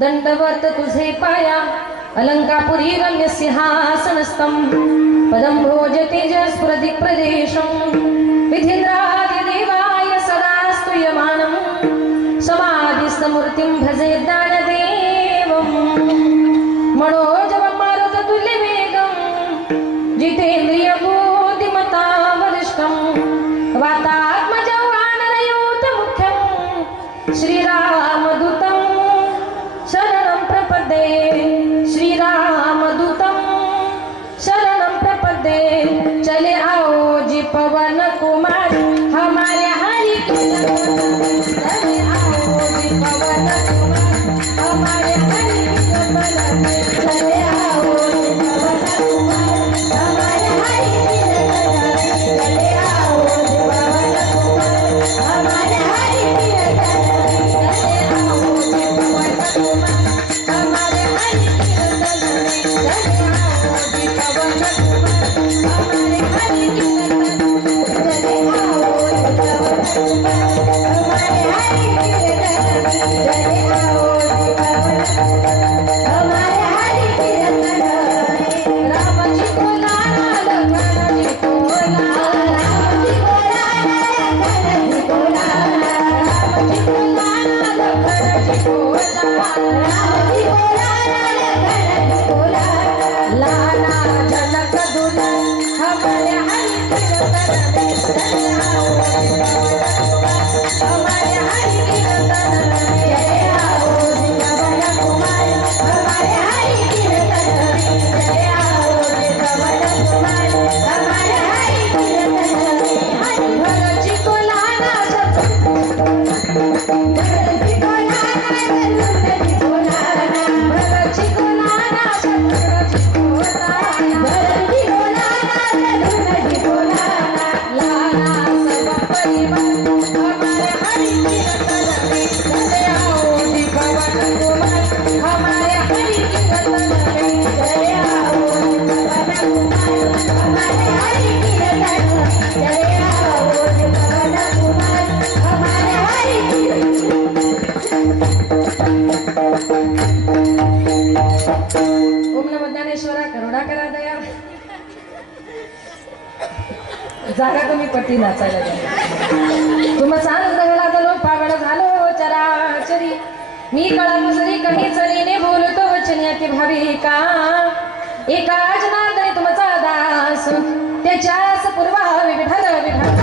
दंडवत तुझे पाया अलंकापुरी रम्य सिंहासनस्थं पदं भोज तेजस्फुरदिक् प्रदेशं विधिन्द्रादिदेवाय सदा स्तूयमानं समाधिस्थमूर्तिं भजे ज्ञानदेवं मनोजवं मारुततुल्यवेगं जितेन्द्रियबुद्धिमतां वरिष्ठं वातात्मजं वानरयूथमुख्यं श्रीरामदूतं शरणं प्रपद्ये श्रीरामदूतं शरणं प्रपद्ये चले आओ जी पवन कुमार हमारे हरि चले आओ जी पवन कुमार हमारे हरि चले आओ जी पवन कुमार हमारे हरि चले आओ जी पवन कुमार हमारे हरि चले आओ जी पवन कुमार हमारे हरि चले आओ जी पवन कुमार हमारे हरि चले आओ जी पवन कुमार हमारे हरि चले आओ जी पवन हमारे हरि परमेश्वरा करुणा करा दया. जागा कमी पट्टी नाचायला तुमचा आनंद झालो पागळ झालो चराचरी. मी कळामुसरी कमी चरीने बोलतो वचन याती भावी का. एका जनार्दने तुमचा दास त्याच्यास पूर्वावे विठाल विठाल.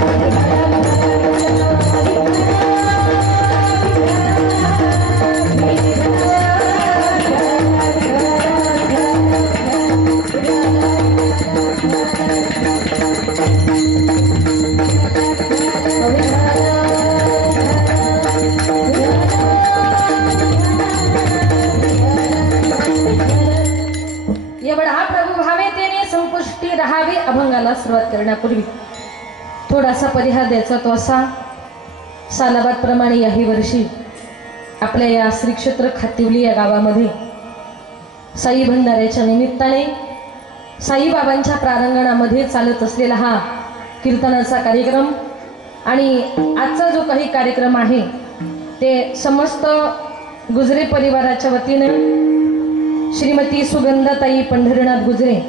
राहावे. अभंगाला सुरुवात करण्यापूर्वी थोडासा परिहार द्यायचा तो असा. सालाबाद प्रमाणे याही वर्षी आपल्या या श्री क्षेत्र खातिवली या गावामध्ये साई भंडाऱ्याच्या निमित्ताने साईबाबांच्या प्रांगणामध्ये चालत असलेला हा कीर्तनाचा कार्यक्रम आणि आजचा जो काही कार्यक्रम आहे ते समस्त गुजरे परिवाराच्या वतीने श्रीमती सुगंधाताई पंढरीनाथ गुजरे,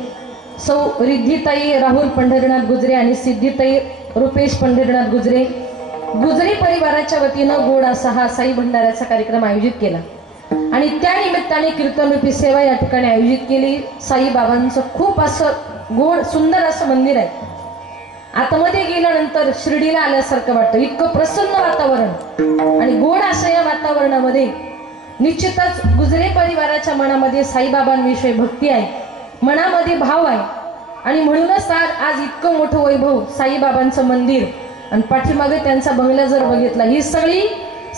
सौ रिद्धीताई राहुल पंढरीनाथ गुजरे आणि सिद्धीताई रुपेश पंढरीनाथ गुजरे गुजरी परिवाराच्या वतीनं गोड असा हा साई भंडाऱ्याचा कार्यक्रम आयोजित केला आणि त्या निमित्ताने कीर्तनरूपी सेवा या ठिकाणी आयोजित केली. साईबाबांचं खूप असं गोड सुंदर असं मंदिर आहे. आतमध्ये गेल्यानंतर शिर्डीला आल्यासारखं वाटतं. इतकं प्रसन्न वातावरण आणि गोड असं या वातावरणामध्ये निश्चितच गुजरे परिवाराच्या मनामध्ये साईबाबांविषयी भक्ती आहे, मनामध्ये भाव आहे आणि म्हणूनच आज इतकं मोठं वैभव साईबाबांचं मंदिर आणि पाठीमागे त्यांचा बंगला जर बघितला ही सगळी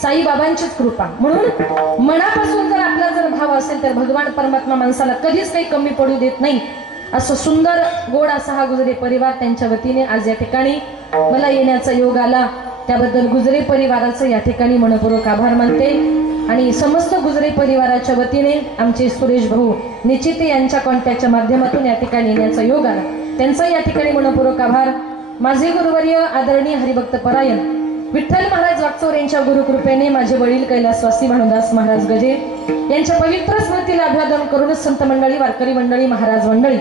साईबाबांचीच कृपा. म्हणून मनापासून जर आपला जर भाव असेल तर भगवान परमात्मा माणसाला कधीच काही कमी पडू देत नाही. असं सुंदर गोड असा हा गुजरे परिवार त्यांच्या वतीने आज या ठिकाणी मला येण्याचा योग आला. त्याबद्दल गुजरे परिवाराचं या ठिकाणी मनपूर्वक आभार मानते आणि समस्त गुजरे परिवाराच्या वतीने आमचे सुरेश भाऊ निश्चिते यांच्या कॉन्टॅक्टच्या माध्यमातून या ठिकाणी येण्याचा योग आला. त्यांचा या ठिकाणी मनपूर्वक आभार. माझे गुरुवर्य आदरणीय हरिभक्त परायण विठ्ठल महाराज वागचौर यांच्या गुरुकृपेने माझे वडील कैलासवासी भानुदास महाराज गजे यांच्या पवित्र स्मृतीला अभिवादन करून संत मंडळी, वारकरी मंडळी, महाराज मंडळी,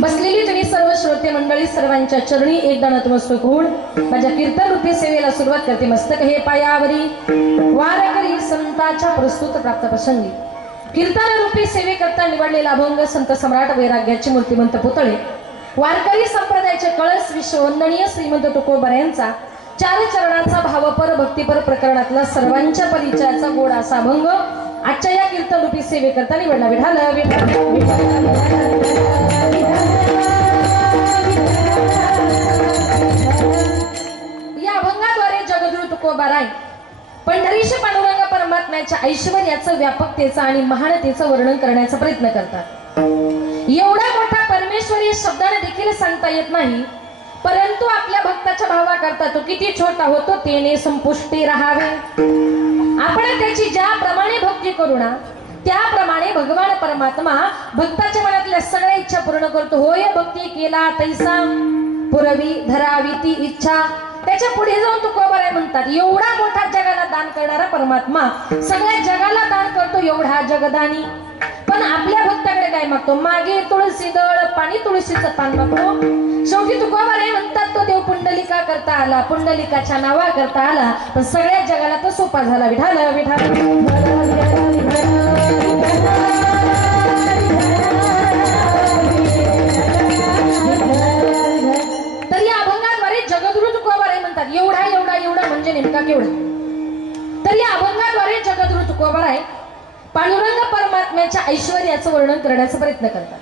बसलेली तुम्ही सर्व श्रोते मंडळी सर्वांच्या चरणी एकदा नतमस्तक होऊन माझ्या कीर्तन रूपी सेवेला सुरुवात करते. मस्तक हे पायावरी वारकरी संतांच्या प्रस्तुत प्राप्त प्रसंगी कीर्तन रूपी सेवेकरता निवडलेला अभंग संत सम्राट वैराग्याचे मूर्तिमंत पुतळे वारकरी संप्रदायाचे कळस विश्ववंदनीय श्रीमंत तुकोबार यांचा चार चरणाचा भावपर भक्तीपर प्रकरणातला सर्वांच्या परिचयाचा गोड असा अभंग आजच्या या कीर्तन रूपी सेवेकरता निवडला. विठाल या अभंगाद्वारे जगद्गुरु तुकोबाराय पंढरीश पांडुरंग परमात्म्याच्या ऐश्वर्याचं, व्यापकतेचं आणि महानतेचं वर्णन करण्याचा प्रयत्न करतात. एवढा मोठा परमेश्वरी शब्दाने देखील सांगता येत नाही, परंतु आपल्या भक्ताच्या भावाकरता तो किती छोटा होतो तेने संपुष्टी राहावे. आपण त्याची ज्याप्रमाणे भक्ती करू ना त्याप्रमाणे भगवान परमात्मा भक्ताच्या मनातल्या सगळ्या इच्छा पूर्ण करतो. होय भक्ती केला तैसा पुरवी धरावी ती इच्छा. त्याच्या पुढे जाऊन तुकोबाराय म्हणतात एवढा मोठा जगाला दान करणारा परमात्मा सगळ्या जगाला दान करतो एवढा जगदानी. पण आपल्या भक्ताकडे काय मागतो? मागे तुळशी दळ पाणी तुळशीचं पान मागतो. शेवटी तुकोबाराय म्हणतात तो देव पुंडलिका करता आला, पुंडलिकाच्या नावा करता आला, पण सगळ्या जगाला तो सोपा झाला. विठाल विठाल तर या अभंगाद्वारे जगद्गुरु तुकोबाराय म्हणतात एवढा एवढा एवढा म्हणजे नेमका केवढा. तर या अभंगाद्वारे जगद्गुरु तुकोबाराय पांडुरंग परमात्म्याच्या ऐश्वर्याचं वर्णन करण्याचा प्रयत्न करतात.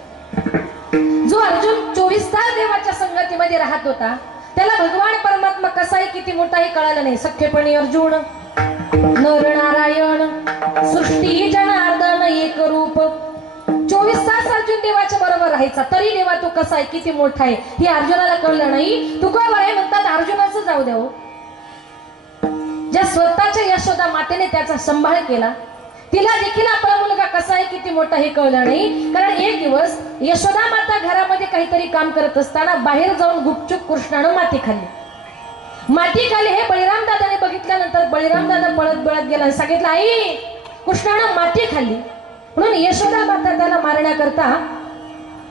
जो अर्जुन 24 तास देवाच्या संगतीमध्ये राहत होता त्याला भगवान परमात्मा कसा आहे किती मोठा हे कळालं नाही. सख्यपणी अर्जुन नर नारायण सृष्टी जनार्दन एक रूप 24 तास अर्जुन देवाच्या बरोबर राहायचा तरी देवा तो कसा आहे किती मोठा आहे हे अर्जुनाला कळलं नाही. तुकोबाराय म्हणतात अर्जुनाचं जाऊ द्या, ज्या स्वतःच्या यशोदा मातेने त्याचा सांभाळ केला तिला देखील आपला मुलगा कसा आहे किती मोठा हे कळलं नाही. कारण एक दिवस यशोदा माता घरामध्ये काहीतरी काम करत असताना बाहेर जाऊन गुपचूप कृष्णानं माती खाल्ली. माती खाली हे बळीराम दादाने बघितल्यानंतर बळीराम दादा पळत गेला आणि सांगितलं आई कृष्णानं माती खाल्ली. म्हणून यशोदा माता त्याला मारण्याकरता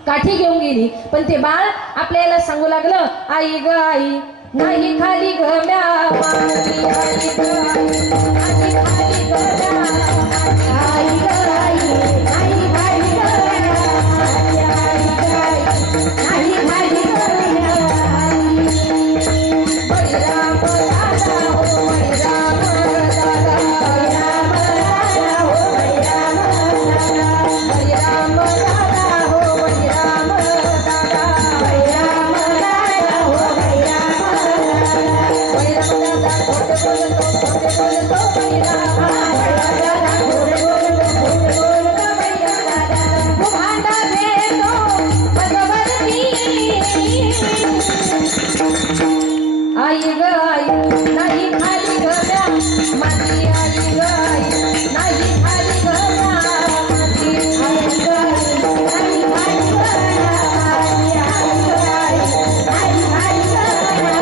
काठी घेऊन गेली, पण ते बाळ आपल्याला सांगू लागलं, आई ग आई नाही खाली ग म्या माती, आई ग आई नाही खाली ग म्या माती, आई ग आई नाही खाली ग म्या माती, आई ग आई नाही खाली ग म्या माती. बळीराम दादा हो बळीराम दादा, बळीराम दादा हो बळीराम दादा, बळीराम दादा हो बळीराम दादा, बळीराम दादा हो बळीराम दादा, खोटे बोलतो बळीराम दादा, खोटे बोलतो बळीराम दादा, भांडा भेटो भगवती. आई ग आई नाही खाली ग म्या माती, आई ग आई नाही खाली ग म्या माती, आई ग आई नाही खाली ग म्या माती, आई ग आई नाही खाली ग म्या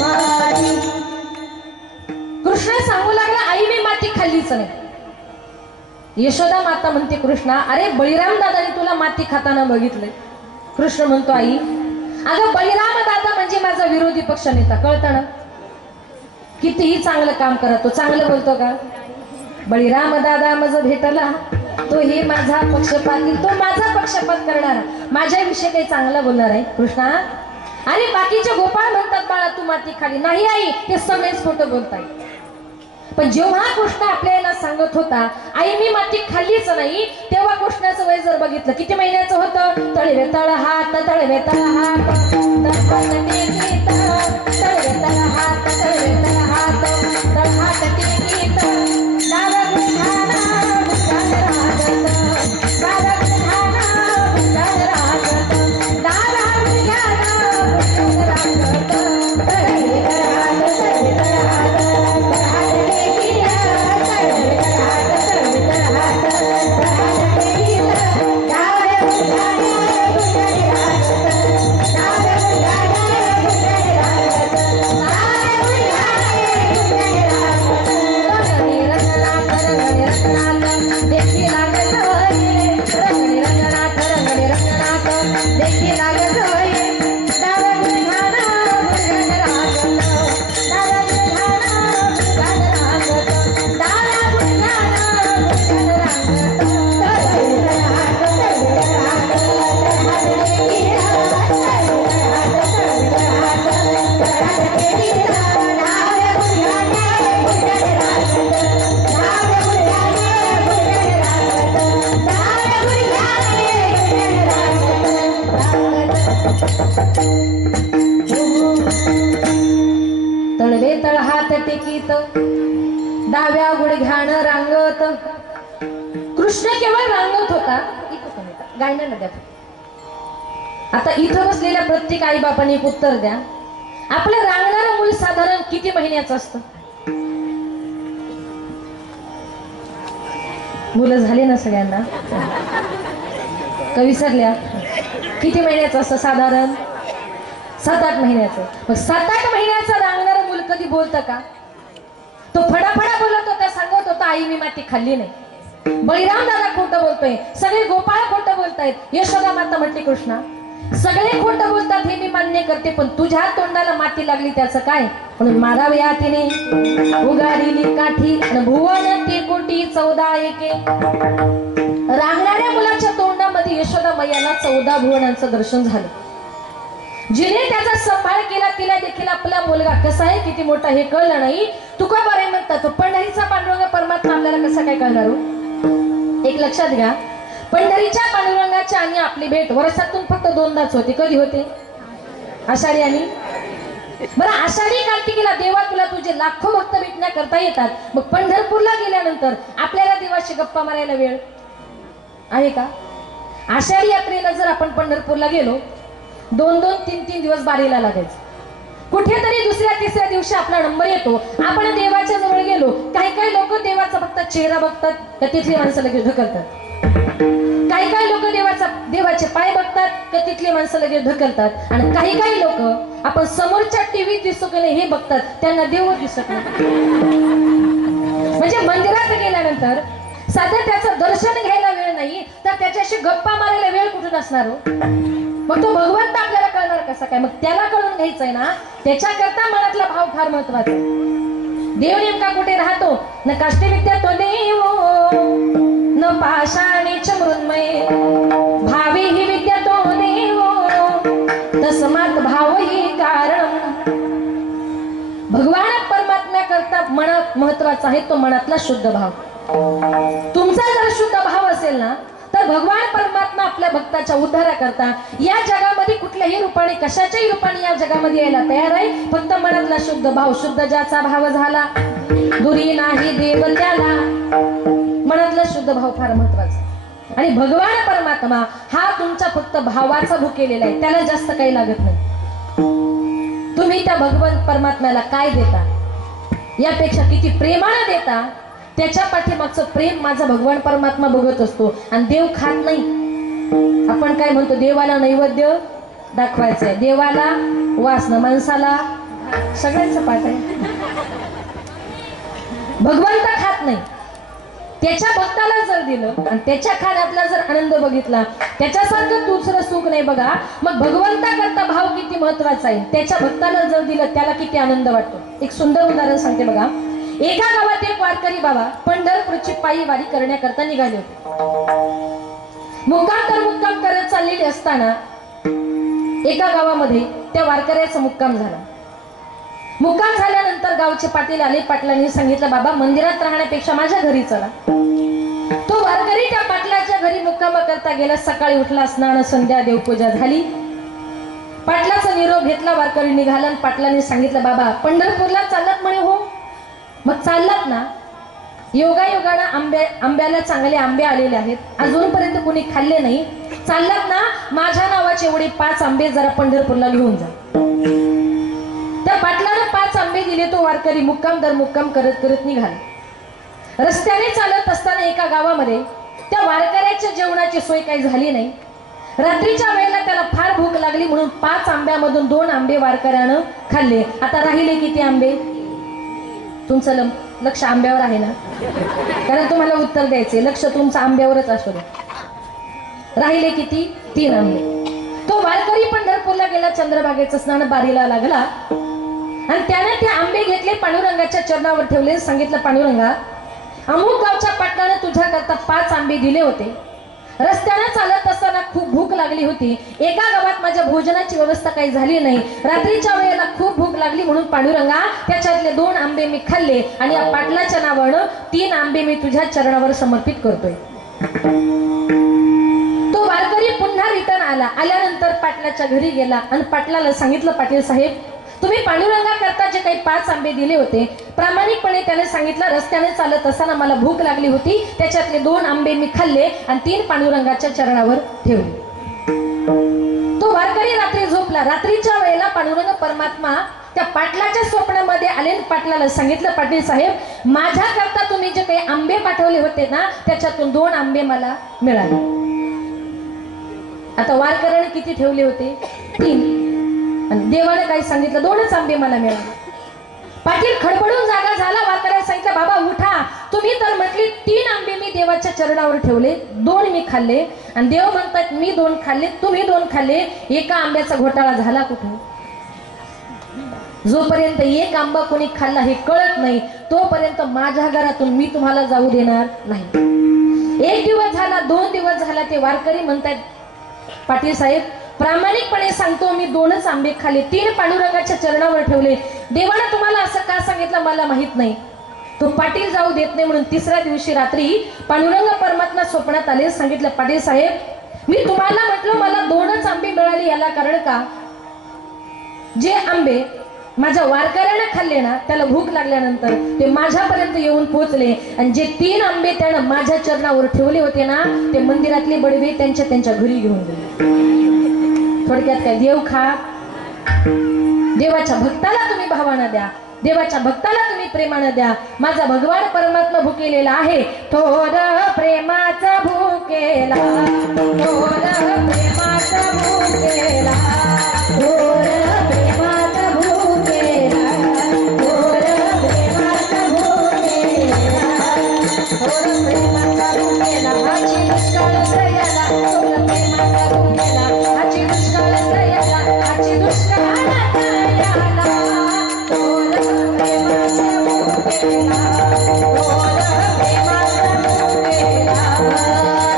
माती. कृष्ण सांगू लागला, आई मी माती खाल्लीच नाही. यशोदा माता म्हणते कृष्णा, अरे बळीराम दादाने तुला माती खाताना बघितलंय. कृष्ण म्हणतो, आई अगं बळीराम दादा म्हणजे माझा विरोधी पक्ष नेता, कळतं ना. कितीही चांगलं काम करा, तो चांगलं बोलतो का? बळीराम दादा माझं भेटला तो हे माझा पक्षपाती, तो माझा पक्षपात करणारा, माझ्याविषयी काही चांगलं बोलणार आहे कृष्णा. आणि बाकीचे गोपाळ म्हणतात बाळा तू माती खाली, नाही आई ते सगळेच खोटं बोलताय. पण जेव्हा कृष्ण आपल्याला सांगत होता आई मी माती खाल्लीच नाही, तेव्हा कृष्णाचं वय जर बघितलं किती महिन्याचं होतं, तळवे तळ हात तळवे तळ हात टेकीत, तळवे तळ हात तळवे तळ हात तळ हात टेकीत, डाव्या गुढघ्याला गुढघ्यान रागत, डाव्या गुढघ्याला गुढघ्यान रागत, डाव्या गुढघ्याला गुढघ्यान रागत, तळवे तळ हात तळवे तळ हात तळ हात टेकीत, तळवे तळ हात तळवे तळ हात तळ हात टेकीत, डाव्या गुढघ्याला गुढघ्यान रागत, डाव्या गुढघ्याला गुढघ्यान रागत, डाव्या गुढघ्याला गुढघ्यान रागत. रंगणी रंगनाथ रंगणी रंगनाथ देखी लागत होय, रंगणी रंगनाथ रंगणी रंगनाथ देखी लागत होय, डाव्या गुढघ्याला गुढघ्यान रागत, डाव्या गुढघ्याला गुढघ्यान रागत, डाव्या गुढघ्याला गुढघ्यान रागत, तळवे तळ हात तळवे तळ हात तळ हात टेकीत, तळवे तळ हात तळवे तळ हात तळ हात टेकीत, डाव्या गुढघ्याला गुढघ्यान रागत, डाव्या गुढघ्याला गुढघ्यान रागत, डाव्या गुढघ्याला गुढघ्यान रागत. तळवे तळ हात टेकीत डाव्या गुडघ्यान रांगत. कृष्ण केवळ रांगत होता, गायनाला द्या. आता इथं बसलेल्या प्रत्येक आई बापाने एक उत्तर द्या, आपलं रांगणारं मूल साधारण किती महिन्याचं असतं? मुलं झाली ना सगळ्यांना, कवी सरल्या किती महिन्याचं असतं साधारण? 7-8 महिन्याचं. मग 7-8 महिन्याचं रांगणारं मूल कधी बोलतं का? तो फडाफडा बोलत होता, सांगत होता आई मी माती खाल्ली नाही. बळीराम दादा खोटं बोलतोय, सगळे गोपाळ खोटं बोलतायत. यशोदा माता म्हटली कृष्णा सगळे खोटं बोलतात हे मी मान्य करते, पण तुझ्या तोंडाला माती लागली त्याचं काय? म्हणून मारावे हातीने उगारिली काठी भुवन ते कोटी 14 एके. रांगणाऱ्या मुलाच्या तोंडामध्ये यशोदा मैयाला 14 भुवनांचं दर्शन झालं. जिने त्याचा सांभाळ केला तिला देखील आपला मुलगा कसा आहे किती मोठा हे कळलं नाही. तुकोबाराय म्हणतात पंढरीचा पांडुरंग परमात्मा आपल्याला कसा काय कळणार हो? एक लक्षात घ्या, पंढरीच्या पांडुरंगाची आणि आपली भेट वर्षातून फक्त 2दाच होते. कधी होते? आषाढी आणि बरं आषाढी कार्तिकीला देवा तुला तुझे लाखो भक्त भेटण्याकरता येतात. मग पंढरपूरला गेल्यानंतर आपल्याला देवाशी गप्पा मारायला वेळ आहे का? आषाढी यात्रेला जर आपण पंढरपूरला गेलो 2-2, 3-3 दिवस बारीला लागायचं. कुठेतरी दुसऱ्या तिसऱ्या दिवशी आपला नंबर येतो, आपण देवाच्या जवळ गेलो. काही लोक देवाचा फक्त चेहरा बघतात, तर तिथली माणसं लगेच ढकलतात. काही लोक देवाचे पाय बघतात, तर तिथली माणसं लगेच ढकलतात. आणि काही लोक आपण समोरच्या टीव्हीत दिसतो की नाही हे बघतात, त्यांना देव दिसत नाही. म्हणजे मंदिरात गेल्यानंतर साध्या त्याचं दर्शन घ्यायला वेळ नाही तर त्याच्याशी गप्पा मारायला वेळ कुठून असणार हो? मग तो भगवंत आपल्याला कळणार कसा काय? मग त्याला कळून घ्यायचंय ना, त्याच्याकरता मनातला भाव फार महत्वाचा. देव नेमका कुठे राहतो? न काष्टविद्या तो देव, न पाषाणेच मृन्मय, भावी ही विद्या तो देव, तस्मात भाव ही कारण. भगवान परमात्म्या करता मनात महत्वाचा आहे तो मनातला शुद्ध भाव. तुमचा जर शुद्ध भाव असेल ना तर भगवान परमात्मा आपल्या भक्ताच्या उद्धारा करता या जगामध्ये कुठल्याही रूपाने कशाच्याही रूपाने या जगामध्ये यायला तयार आहे. फक्त मनातला शुद्ध भाव, शुद्ध ज्याचा भाव झाला दुरी नाही देव त्याला. मनातला शुद्ध भाव फार महत्वाचा. आणि भगवान परमात्मा हा तुमचा फक्त भावाचा भुकेलेला आहे, त्याला जास्त काही लागत नाही. तुम्ही त्या भगवान परमात्म्याला काय देता, यापेक्षा किती प्रेमाने देता त्याच्या पाठीमागचं प्रेम माझा भगवान परमात्मा बघत असतो. आणि देव खात नाही. आपण काय म्हणतो, देवाला नैवेद्य दाखवायचंय, देवाला वासना, माणसाला सगळ्यांचं पाठ आहे. भगवंत खात नाही. त्याच्या भक्ताला जर दिलं आणि त्याच्या खाण्यातला जर आनंद बघितला, त्याच्यासारखं दुसरं सुख नाही बघा. मग भगवंताकरता भाव किती महत्वाचा आहे. त्याच्या भक्ताला जर दिलं त्याला किती आनंद वाटतो. एक सुंदर उदाहरण सांगते बघा. एका गावात एक वारकरी बाबा पंढरपूरची पायी वारी करण्याकरता निघाले होते. मुक्काम करत चाललेले असताना एका गावामध्ये त्या वारकऱ्याचा मुक्काम झाला. मुक्काम झाल्यानंतर गावचे पाटील आले. पाटलांनी सांगितलं, बाबा मंदिरात राहण्यापेक्षा माझ्या घरी चला. तो वारकरी त्या पाटलाच्या घरी मुक्काम करता गेला. सकाळी उठला, स्नान संध्या देवपूजा झाली. पाटलाचा निरोप घेतला, वारकरी निघाला. आणि पाटलांनी सांगितलं, बाबा पंढरपूरला चालत म्हणे. हो, मग चाललात ना. योगायोगानं आंब्याला चांगले आंबे आलेले आहेत, अजूनपर्यंत कोणी खाल्ले नाही. चाललात ना, माझ्या नावाचे एवढे 5 आंबे जरा पंढरपूरला घेऊन जा. त्या पाटलानं 5 आंबे दिले. तो वारकरी मुक्काम दर मुक्काम करत करत निघाला. रस्त्याने चालत असताना एका गावामध्ये त्या वारकऱ्याच्या जेवणाची सोय काही झाली नाही. रात्रीच्या वेळेला त्याला फार भूक लागली म्हणून 5 आंब्यामधून 2 आंबे वारकऱ्यानं खाल्ले. आता राहिले किती आंबे? तुमचं लक्ष आंब्यावर आहे ना, कारण तुम्हाला उत्तर द्यायचे. लक्ष तुमचं आंब्यावरच असू दे. राहिले किती? 3 आंबे. तो वारकरी पंढरपूरला गेला. चंद्रभागेचं स्नान बारीला लागला आणि त्याने ते आंबे घेतले, पांडुरंगाच्या चरणावर ठेवले. सांगितलं, पांडुरंगा, अमुक गावच्या पाटलाने तुझ्याकरता 5 आंबे दिले होते. रस्त्याने चालत असताना खूप भूक लागली होती. एका गावात माझ्या भोजनाची व्यवस्था काही झाली नाही. रात्रीच्या वेळेला खूप भूक लागली म्हणून पांडुरंगा त्याच्यातले 2 आंबे मी खाल्ले आणि या पाटलाच्या नावानं 3 आंबे मी तुझ्या चरणावर समर्पित करतोय. तो वारकरी पुन्हा रिटर्न आला. आल्यानंतर पाटलाच्या घरी गेला आणि पाटलाला सांगितलं, पाटील साहेब, तुम्ही पांडुरंगा करता जे काही 5 आंबे दिले होते, प्रामाणिकपणे त्याने सांगितलं, रस्त्याने चालत असताना मला भूक लागली होती, त्याच्यातले 2 आंबे मी खाल्ले आणि 3 पांडुरंगाच्या चरणावर ठेवले. तो वारकरी रात्री झोपला. रात्रीच्या वेळेला पांडुरंग परमात्मा त्या पाटलाच्या स्वप्नामध्ये आले. पाटलाला सांगितलं, पाटील साहेब, माझ्याकरता तुम्ही जे काही आंबे पाठवले होते ना, त्याच्यातून 2 आंबे मला मिळाले. आता वारकऱ्याने किती ठेवले होते? 3. आणि देवाने काही सांगितलं, 2च आंबे मला मिळाले. पाटील खडबडून जागा झाला. वारकऱ्याने सांगितलं, बाबा उठा, तुम्ही तर म्हटली 3 आंबे मी देवाच्या चरणावर ठेवले, 2 मी खाल्ले. आणि देव म्हणतात मी 2 खाल्ले, तुम्ही 2 खाल्ले. एका आंब्याचा घोटाळा झाला कुठे? जोपर्यंत एक आंबा कोणी खाल्ला हे कळत नाही तोपर्यंत माझ्या घरातून मी तुम्हाला जाऊ देणार नाही. 1 दिवस झाला, 2 दिवस झाला. ते वारकरी म्हणतात, पाटील साहेब, प्रामाणिकपणे सांगतो, मी 2च आंबे खाल्ले, 3 पांडुरंगाच्या चरणावर ठेवले. देवाने तुम्हाला असं का सांगितलं मला माहित नाही. तो पाटील जाऊ देत नाही म्हणून 3ऱ्या दिवशी रात्री पांडुरंग परमात्मा स्वप्नात आले. सांगितलं, पाटील साहेब, मी तुम्हाला म्हटलं मला 2च आंबे मिळाले, याला कारण का? जे आंबे माझ्या वारकऱ्याने खाल्ले ना, त्याला भूक लागल्यानंतर ते माझ्यापर्यंत येऊन पोहोचले. आणि जे 3 आंबे त्यानं माझ्या चरणावर ठेवले होते ना, ते मंदिरातले बडवे त्यांच्या घरी घेऊन गेले. थोडक्यात काय, देव खा. देवाच्या भक्ताला तुम्ही भावानं द्या, देवाच्या भक्ताला तुम्ही प्रेमानं द्या. माझा भगवान परमात्मा भुकेलेला आहे. थोर प्रेमाचा भुकेला, थोर प्रेमाचा भुकेला, थोर प्रेमाचा भुकेला, थोर प्रेमाचा भुकेला. हाची दुष्काळ दयाला थोर प्रेमाचा भुकेला हाची दुष्काळ दयाला हाची दुष्काळ दयाला थोर प्रेमाचा भुकेला थोर प्रेमाचा भुकेला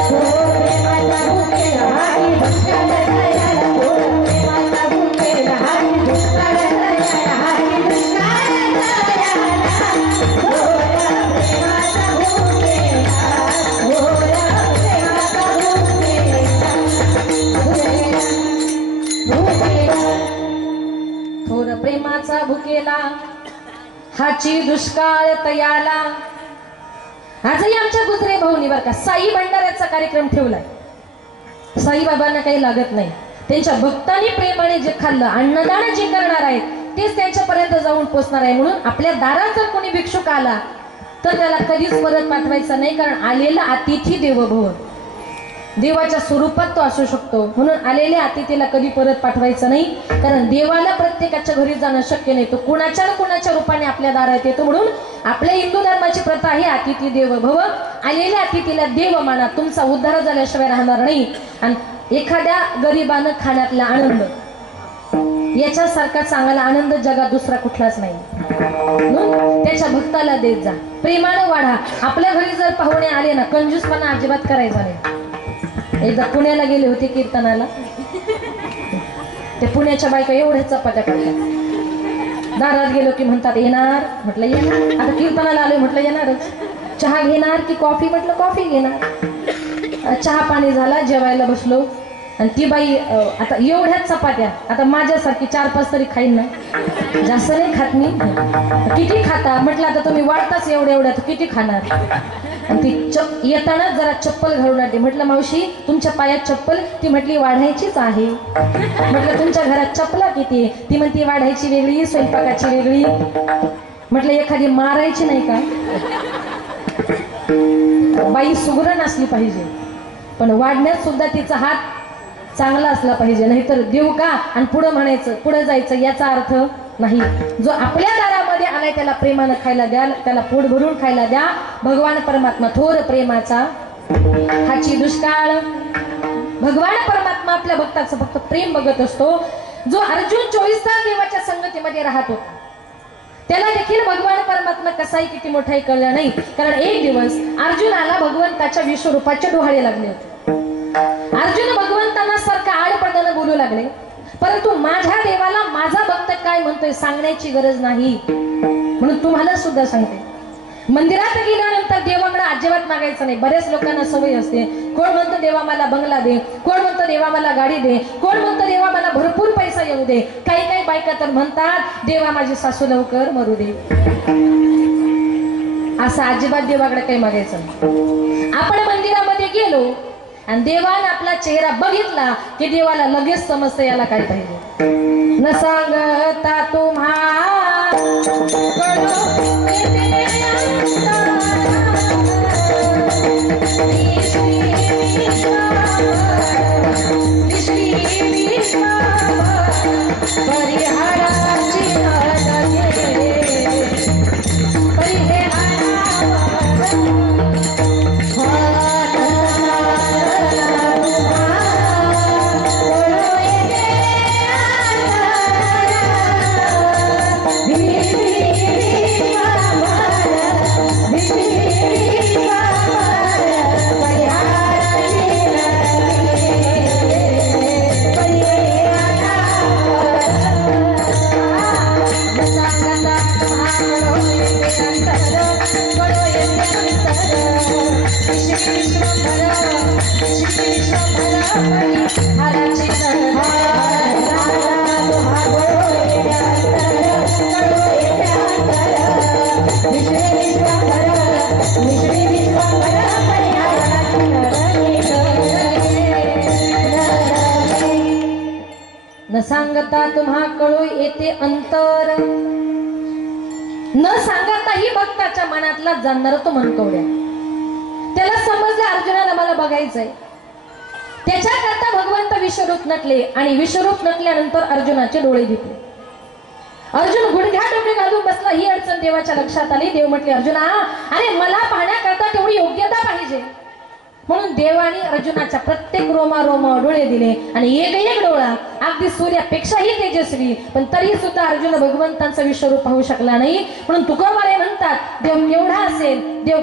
थोर प्रेमाचा भुकेला हाची दुष्काळ दयाला थोर प्रेमाचा भुकेला हाची दुष्काळ दयाला हाची दुष्काळ दयाला थोर प्रेमाचा भुकेला थोर प्रेमाचा भुकेला थोर प्रेमाचा भुकेला हाची दुष्काळ तयाला। आजही आमच्या गुजरे भाऊनी बरं का साई भंडाऱ्याचा कार्यक्रम ठेवलाय। साईबाबांना काही लागत नाही, त्यांच्या भक्तांनी प्रेमाने जे खाल्लं अन्नदान जे करणार आहेत तेच त्यांच्यापर्यंत जाऊन पोचणार आहे। म्हणून आपल्या दारात जर कोणी भिक्षुक आला तर त्याला कधीच परत पाठवायचं नाही, कारण आलेला अतिथी देवो भव, देवाच्या स्वरूपात तो असू शकतो। म्हणून आलेल्या अतिथीला कधी परत पाठवायचं नाही, कारण देवाला प्रत्येकाच्या घरी जाणं शक्य नाही, तो कुणाच्या ना कुणाच्या रूपाने आपल्या दारात येतो। म्हणून आपल्या हिंदू धर्माची प्रथा आहे अतिथी देवो भव, आलेल्या अतिथीला देव माना, तुमचा उद्धार झाल्याशिवाय राहणार नाही। आणि एखाद्या गरीबानं खाण्यातला आनंद याच्यासारखा चांगला आनंद जगात दुसरा कुठलाच नाही। म्हणून त्याच्या भक्ताला देत जा, प्रेमानं वाढा। आपल्या घरी जर पाहुणे आले ना, कंजूसपणा अजिबात करायचा नाही। एकदा पुण्याला गेले होते कीर्तनाला, ते पुण्याच्या बायका एवढ्या चपात्या करतात, दारात गेलो की म्हणतात येणार, म्हटलं येणार। आता कीर्तनाला आले म्हटलं येणारच। चहा घेणार की कॉफी, म्हटलं कॉफी घेणार। चहा पाणी झाला, जेवायला बसलो आणि ती बाई आता एवढ्याच चपात्या, आता माझ्यासारखी 4-5 तरी खाईन ना, जास्त नाही खात मी। किती खाता म्हटलं, आता तुम्ही वाढताच एवढ्या एवढ्या, किती खाणार। आणि ती येताना जरा चप्पल घालून आली, म्हटलं मावशी तुमच्या पायात चप्पल, ती म्हटली वाढायचीच आहे। म्हटलं तुमच्या घरात चपला किती, ती म्हणती वाढायची वेगळी स्वयंपाकाची वेगळी। म्हटलं एखादी मारायची नाही का, बाई सुगरण असली पाहिजे, पण वाढण्यात सुद्धा तिचा हात चांगला असला पाहिजे, नाहीतर देऊ का आणि पुढे म्हणायचं पुढे जायचं याचा अर्थ नाही। जो आपल्या दारामध्ये आलाय त्याला प्रेमानं खायला द्या, त्याला पोट भरून खायला द्या। भगवान परमात्मा थोर प्रेमाचा हाची दुष्काळ। भगवान परमात्मा आपल्या भक्ताचं फक्त प्रेम बघत असतो। जो अर्जुन 24 तास देवाच्या संगतीमध्ये राहत होता त्याला देखील भगवान परमात्मा कसाही किती मोठाही कळलं नाही, कारण एक दिवस अर्जुनाला भगवंताच्या विश्वरूपाचे डोहाळे लागले होते। अर्जुन भगवंतांना सारखा आडपणानं बोलू लागले, परंतु माझ्या देवाला माझा भक्त काय म्हणतोय सांगण्याची गरज नाही। म्हणून तुम्हाला सुद्धा सांगते, मंदिरात गेल्यानंतर देवाकडे अजिबात मागायचं नाही। बऱ्याच लोकांना सवय असते, कोण म्हणतो देवा मला बंगला दे, कोण म्हणतो देवा मला गाडी दे, कोण म्हणतो देवा मला भरपूर पैसा येऊ दे। काही काही बायका तर म्हणतात देवा माझी सासू लवकर मरू दे। असं अजिबात देवाकडे काही मागायचं नाही। आपण मंदिरामध्ये गेलो आणि देवाने आपला चेहरा बघितला की देवाला लगेच समजतं याला काय पाहिजे। न सांगता तुम्हा न सांगता तुम्हा कळू येते अंतर, न सांगता ही भक्ताच्या मनातला जाणणार तो मनकवड्या। त्याला समजलं अर्जुनाला मला बघायचंय, त्याच्याकरता भगवंत विश्वरूप नटले आणि विश्वरूप नटल्यानंतर अर्जुनाचे डोळे दिसले। अर्जुन गुडघ्या डोके घालून बसला। ही अडचण देवाच्या लक्षात आली। देव म्हटले अर्जुना अरे मला पाहण्याकरता तेवढी योग्यता पाहिजे, म्हणून देवाने अर्जुनाच्या प्रत्येक रोमा डोळे दिले आणि एक डोळा अगदी सूर्यापेक्षाही तेजस्वी, पण तरी सुद्धा अर्जुन भगवंतांचा विश्वरूप पाहू शकला नाही. म्हणून तुकोबारे म्हणतात देव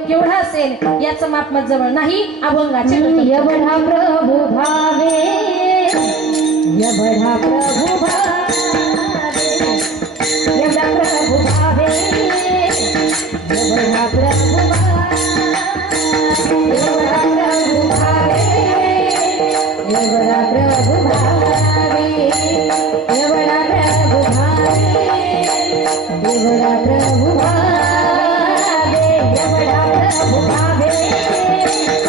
केवढा असेल याचं माप जवळ नाही. अभंगाचे एवढा प्रभू भावे, एवढा प्रभू भावे, एवढा प्रभू भावे, एवढा प्रभू एवढा प्रभु भावे, एवढा प्रभु भावे, एवढा प्रभु भावे, एवढा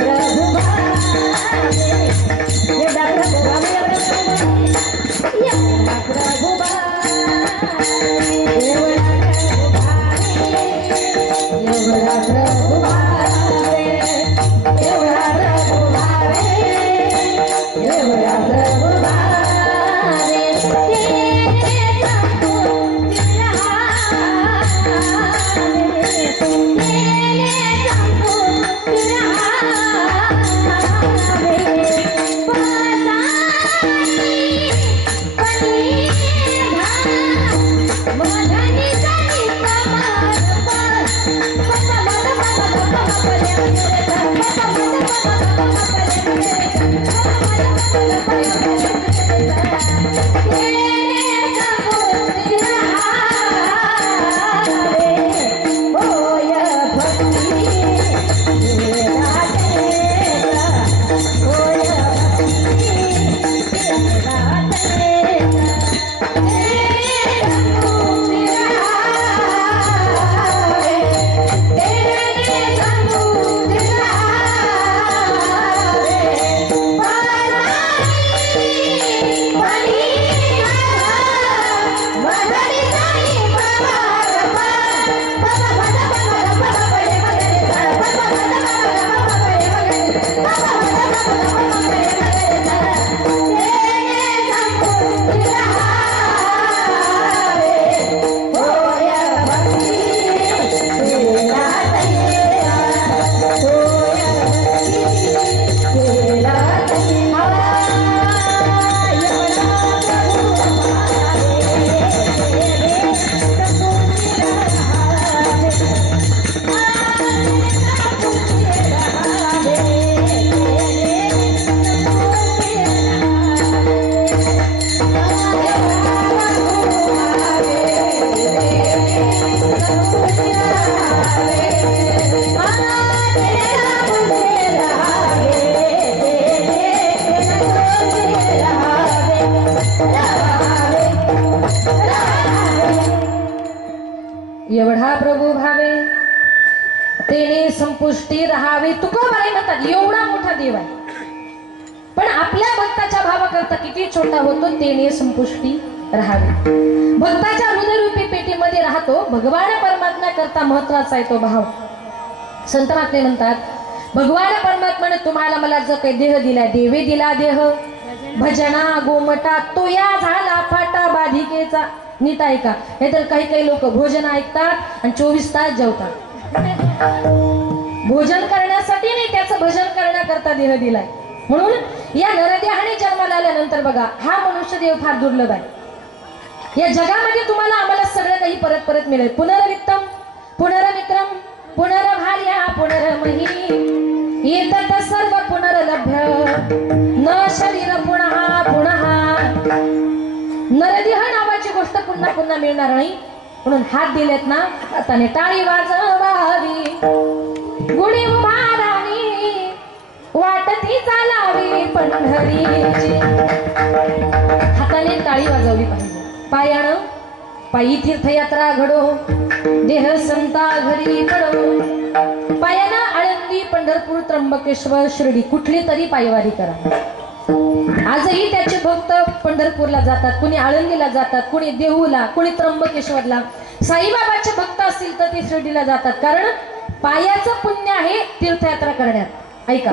प्रभु भावे, एवढा प्रभु भावे, एवढा प्रभु भावे, एवढा प्रभु भावे, एवढा प्रभु भावे, एवढा प्रभु भावे, एवढा प्रभु भावे, एवढा प्रभू भावे तेने संपुष्टी राहावे. तुकोबाई म्हणतात एवढा मोठा देव आहे, पण आपल्या भक्ताच्या भावाकरता किती छोटा होतो. तेने संपुष्टी राहावे. भक्ताच्या हृदयरूपी पेटीमध्ये राहतो. भगवान परमात्मा करता महत्वाचा आहे तो भाव. संत महात्मे म्हणतात भगवान परमात्माने तुम्हाला मला जो काही देह दिलाय, देवे दिला देह भजना गोमटा तो या झाला फाटा बाधिकेचा. नीट ऐका, हे तर काही लोक भोजन ऐकतात आणि 24 तास जेवतात. भोजन करण्यासाठी नाही, त्याचं भजन करण्याकरता देह दिलाय. म्हणून या नरदेहाने जन्माला आल्यानंतर बघा हा मनुष्य देव फार दुर्लभ आहे. या जगामध्ये तुम्हाला आम्हाला सगळं काही परत परत मिळेल. पुनर्वित्तम पुनर्मित्रम पुनर्भार्या पुनर्मही येतत सर्व पुनर्लभ्य न शरीर पुनः पुनः. नरदेह नावाची गोष्ट पुन्हा पुन्हा मिळणार नाही. म्हणून हात दिलेत ना, हाताने टाळी वाजवावी, गुढी उभारावी, वाटती चालावी पंढरीची. हाताने टाळी वाजवली पाहिजे. पायानं पायी तीर्थयात्रा घडो, देह संता घरी पडो. पायानं आळंदी पंढरपूर त्र्यंबकेश्वर शिर्डी कुठली तरी पायवारी करा. आजही त्याचे भक्त पंढरपूरला जातात, कुणी आळंदीला जातात, कुणी देहूला, कुणी त्र्यंबकेश्वरला. साईबाबाचे भक्त असतील तर ते शिर्डीला जातात, कारण पायाचं पुण्य आहे तीर्थयात्रा करण्यात. ऐका,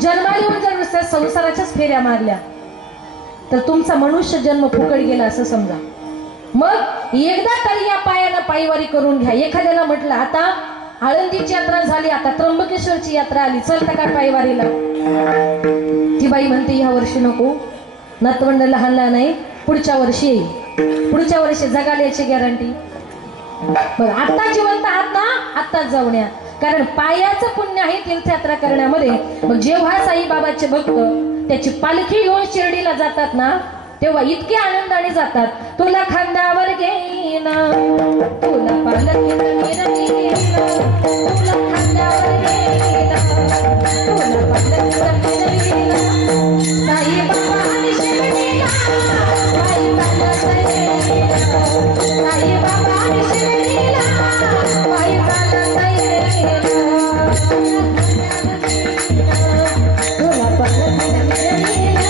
जन्माला जर नुसत्या संसाराच्याच फेऱ्या मारल्या तर तुमचा मनुष्य जन्म फुकट गेला असं समजा. मग एकदा तरी या पायानं पायवारी करून घ्या. एखाद्याला म्हटलं आता आळंदीची यात्रा झाली, आता त्र्यंबकेश्वरची यात्रा आली, चलता का पायवारीला? ती बाई म्हणते ह्या वर्षी नको, नातवंड लहान लहान आहे, पुढच्या वर्षी येईल, पुढच्या वर्षी जगाल याची गॅरंटी. बरं आता जिवंत आहात ना, आत्ताच जाऊन या, कारण पायाचं पुण्य आहे तीर्थयात्रा करण्यामध्ये. मग जेव्हा साईबाबाचे भक्त त्याची पालखी घेऊन शिर्डीला जातात ना, तेव्हा इतके आनंदाने जातात. तुला खांद्यावर घेईन, तुला पालखीत मिरवीन, तुला खांद्यावर घेईन, तुला पालखीत मिरवीन. साईबाबा आणि शिर्डीला पायी चालत येईन, साईबाबा आणि शिर्डीला पायी चालत येईन. तुला पालखीत मिरवीन,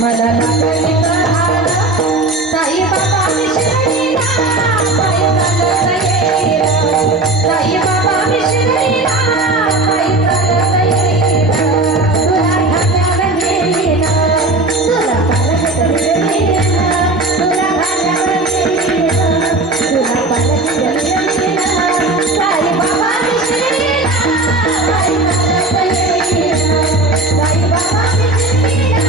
मला लागली तहान, साईबाबा मी शिर्डीला पायी चालत येईन, साईबाबा मी शिर्डीला पायी चालत येईन. तुला खांद्यावर घेईन, तुला पालखीत मिरवीन, तुला खांद्यावर घेईन, तुला पालखीत मिरवीन. साईबाबा मी शिर्डीला पायी चालत येईन, साईबाबा मी शिर्डीला.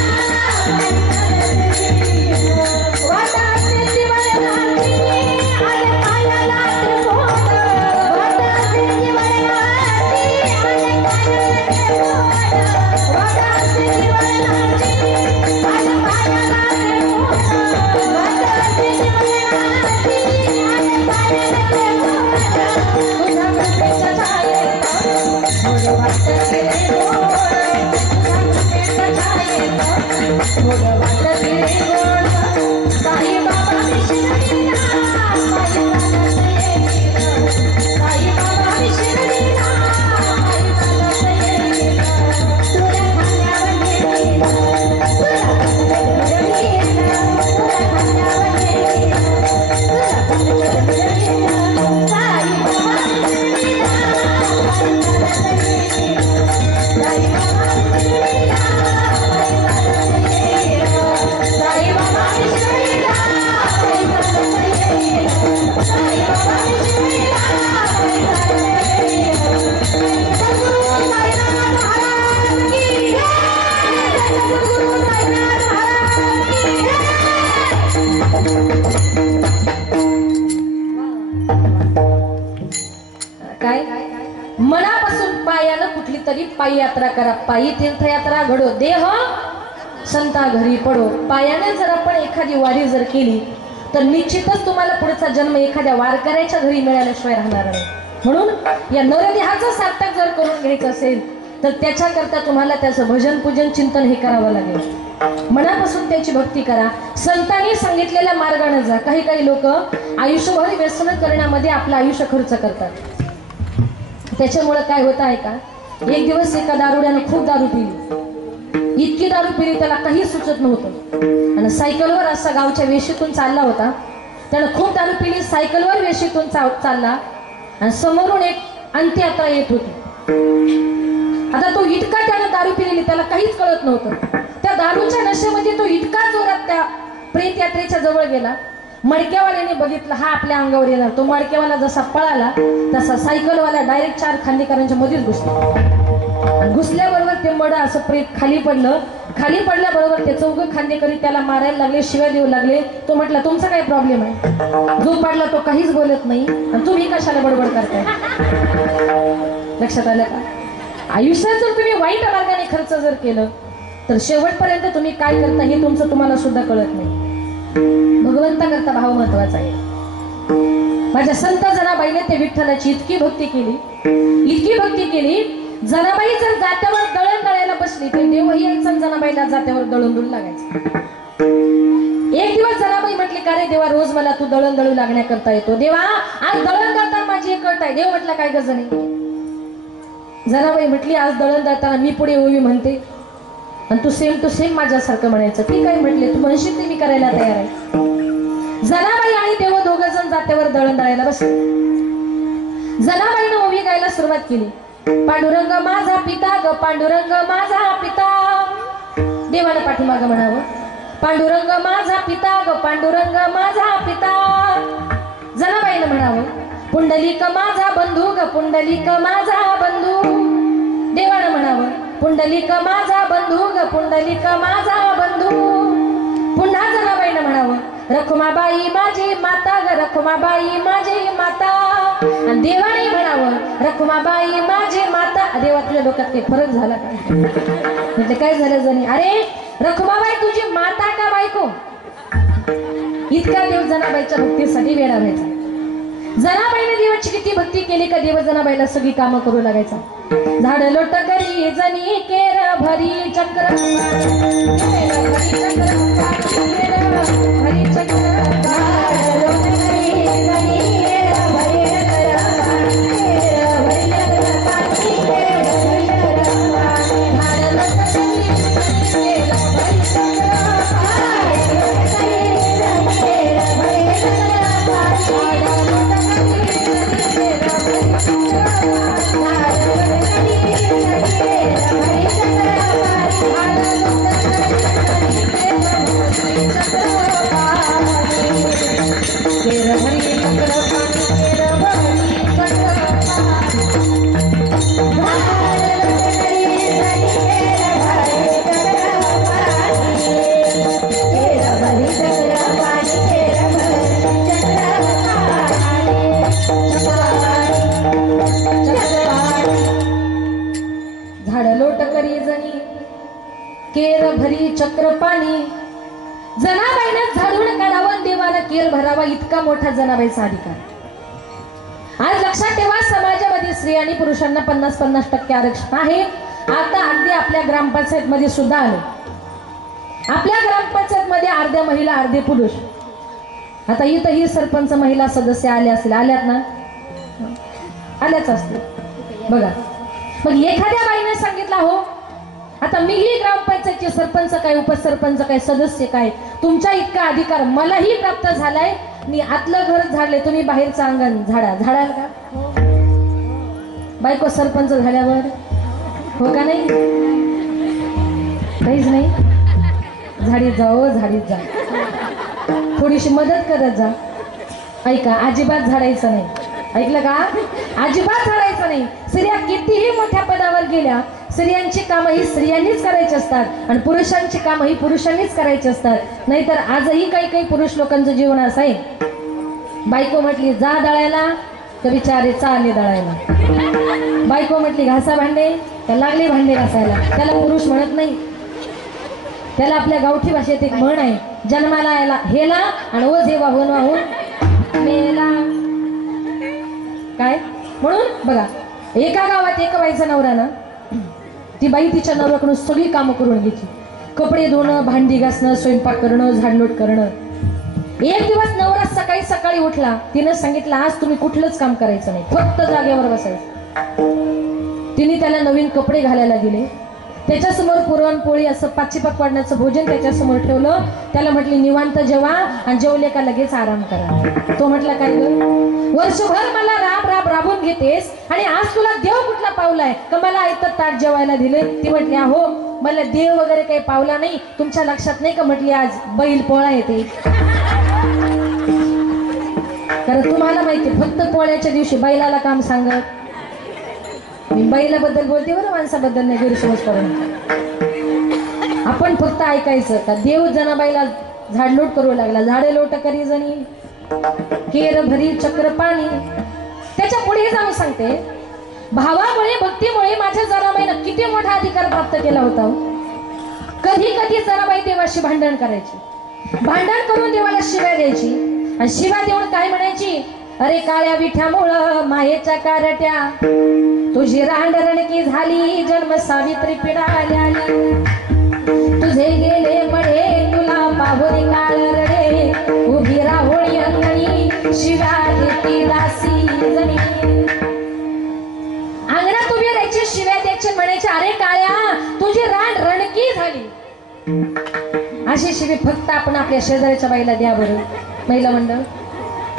मनापासून पायानं कुठली तरी पायी यात्रा करा, पायी तीर्थयात्रा घडो, देह संता घरी पडो. पायाने जर आपण एखादी वारी जर केली तर निश्चितच तुम्हाला पुढचा जन्म एखाद्या वारकऱ्याच्या घरी मिळाल्याशिवाय राहणार नाही. म्हणून या नरदेहाचं सार्थक जर करून घ्यायचं असेल तर त्याच्याकरता तुम्हाला त्याचं भजन पूजन चिंतन हे करावं लागेल. मनापासून त्याची भक्ती करा, संतांनी सांगितलेल्या मार्गाने जा. काही काही लोक आयुष्यभर व्यसन करण्यामध्ये आपलं आयुष्य खर्च करतात. त्याच्यामुळे काय होत आहे का, एक दिवस एका दारुड्याने खूप दारू पिली, इतकी दारू पिली त्याला काही सुचत नव्हतं, आणि सायकलवर असा गावच्या वेशीतून चालला होता. त्यानं खूप दारू पिली, सायकलवर वेशीतून चालला, आणि समोरून एक अंत्ययात्रा येत होती. आता तो इतका त्यानं दारू पिलेली त्याला काहीच कळत नव्हतं. त्या दारूच्या नशेमध्ये तो इतका जोरात त्या प्रेत यात्रेच्या जवळ गेला. मडक्यावाल्याने बघितलं हा आपल्या अंगावर येणार. तो मडक्यावाला जसा पळाला तसा सायकलवाला डायरेक्ट 4 खांदेकरांच्या मध्येच घुसला. घुसल्याबरोबर ते मड असं प्रेत खाली पडलं. खाली पडल्याबरोबर ते 4 खांदेकरी त्याला मारायला लागले, शिव्या देऊ लागले. तो म्हटला तुमचा काय प्रॉब्लेम आहे? जो पडला तो काहीच बोलत नाही, आणि तुम्ही कशाला बडबड करताय? लक्षात आलं का? आयुष्यात जर तुम्ही वाईट मार्गाने खर्च जर केलं तर शेवटपर्यंत तुम्ही काय करता हे तुमचं तुम्हाला सुद्धा कळत नाही. भगवंता करता भाव महत्वाचा आहे. माझ्या संत जनाबाईने ते विठ्ठलाची इतकी भक्ती केली जनाबाई जर जात्यावर दळण दळायला बसली तर देवही यायचा जनाबाईला जात्यावर दळण दळू लागायचं। एक दिवस जनाबाई म्हटली का रे देवा रोज मला तू दळण दळू लागण्याकरता येतो देवा आज दळण दळताना माझी एक अट आहे। देव म्हटला काय ग जणी? जनाबाई म्हटली आज दळण दळताना मी पुढे ओवी म्हणते आणि तू सेम टू सेम माझ्यासारखं म्हणायचं। ठीक आहे म्हटले तू म्हणशील ते मी करायला तयार आहे। जनाबाई आणि देव दोघ जण जात्यावर दळण दळायला बसले। जनाबाईने ओवी गायला सुरुवात केली। पांडुरंग माझा पिता ग पांडुरंग माझा पिता। देवाला पाठीमागं म्हणावं पांडुरंग माझा पिता ग पांडुरंग माझा पिता। जनाबाईने म्हणावं पुंडलिक माझा बंधू ग पुंडलिक माझा बंधू। देवानं म्हणावं पुंडलिक माझा बंधू ग पुंडलिक माझा बंधू। पुन्हा जनाबाईनं म्हणावं रखुमाबाई माझी माता ग रखुमाबाई माझी माता। आणि देवाने म्हणावं रखुमाबाई माझी माता। देवा तुझ्या डोक्यात काही फरक झाला का? म्हणजे काय झालं जणी? अरे रखुमाबाई तुझी माता का बायको? इतका देव जनाबाईच्या भक्तीसाठी वेडा व्हायचा। जनाबाईने देवाची किती भक्ती केली का देव जनाबाईला सगळी कामं करू लागायचा। झाड लोट करी जनी केर भरी चक्र भरी चक्र केर भरी चक्र पाणी। जनाबाईने झाडून काढावं देवाला केर भरावा इतका मोठा जनाबाईचा अधिकार। आज लक्षात ठेवा समाजामध्ये स्त्री आणि पुरुषांना 50-50% आरक्षण आहे। आता अगदी आपल्या ग्रामपंचायत मध्ये सुद्धा आले। आपल्या ग्रामपंचायत मध्ये अर्ध्या महिला अर्धे पुरुष। आता इथंही सरपंच महिला सदस्य आले असतील, आल्यात ना? आल्याच असतील बघा। मग एखाद्या बाईने सांगितलं हो आता मीही ग्रामपंचायतचे सरपंच काय उपसरपंच काय सदस्य काय तुमच्या इतका अधिकार मलाही प्राप्त झालाय। मी आतलं घर झाडले तुम्ही बाहेरचं अंगण झाडाल का? बायको सरपंच झाल्यावर हो का नाही? काहीच नाही। झाडीत झाडीत जा थोडीशी मदत करत जा। ऐका अजिबात झाडायचं नाही। ऐकलं का? अजिबात झाडायचं नाही। स्त्रिया कितीही मोठ्या पदावर गेल्या स्त्रियांची कामं ही स्त्रियांनीच करायची असतात आणि पुरुषांची कामं ही पुरुषांनीच करायची असतात। नाहीतर आजही काही पुरुष लोकांचं जीवन असं आहे बायको म्हटली जा दळायला तर बिचारे चालले दळायला। बायको म्हटली घासा भांडे तर लागले भांडे घासायला। त्याला पुरुष म्हणत नाही। त्याला आपल्या गावठी भाषेत एक म्हण आहे जन्माला यायला हेला आणि ओझे वाहून वाहून मेला। काय म्हणून बघा एका गावात एका बाईचा नवरा ना ती बाई तिच्या नवऱ्याकडून सगळी कामं करून घ्यायची। कपडे धुणं भांडी घासणं स्वयंपाक करणं झाडलोट करणं। एक दिवस नवरा सकाळी सकाळी उठला तिने सांगितलं आज तुम्ही कुठलंच काम करायचं नाही फक्त जागेवर बसायचं। तिने त्याला नवीन कपडे घालायला दिले। त्याच्यासमोर पुरणपोळी असं पाची पकवाडण्याचं भोजन त्याच्यासमोर ठेवलं। त्याला म्हटली निवांत जेवा आणि जेवले का लगेच आराम करा। तो म्हटला काय ग वर्षभर मला राबून घेतेस आणि आज तुला देव कुठला पावलाय का मला आयतं ताट जेवायला दिले? ती म्हटली अहो मला देव वगैरे काही पावला नाही। तुमच्या लक्षात नाही का म्हटली आज बैल पोळा येते। कारण तुम्हाला माहिती फक्त पोळ्याच्या दिवशी बैलाला काम सांगत। मी बैलाबद्दल बोलते बरं माणसाबद्दल नाही गैरसमज करून। आपण फक्त ऐकायचं का देव जनाबाईला झाडलोट करू लागला। झाडे लोट करी जणी केर भरी चक्र पाणी। त्याच्या पुढे जाऊन सांगते भावामुळे भक्तीमुळे माझ्या जनाबाईनं किती मोठा अधिकार प्राप्त केला होता। कधी कधी जनाबाई देवाशी भांडण करायची। भांडण करून देवाला शिव्या द्यायची आणि शिव्या देऊन काय म्हणायची अरे काळ्या विठ्यामुळं मायेच्या कारट्या तुझी रांडरणकी झाली जन्म सावित्री पिडाल्या तुझे गेले मळे तुला पाहुरी काळ रडे उभी राहोळी अंगणी शिव्या देती दासी जणी अंगणात उभी राहायची शिव्या द्यायची म्हणायची अरे काळ्या तुझी रांड रणकी झाली अशी शिवी फक्त आपण आपल्या शेजाऱ्याच्या बाईला द्या बरं महिला मंडळ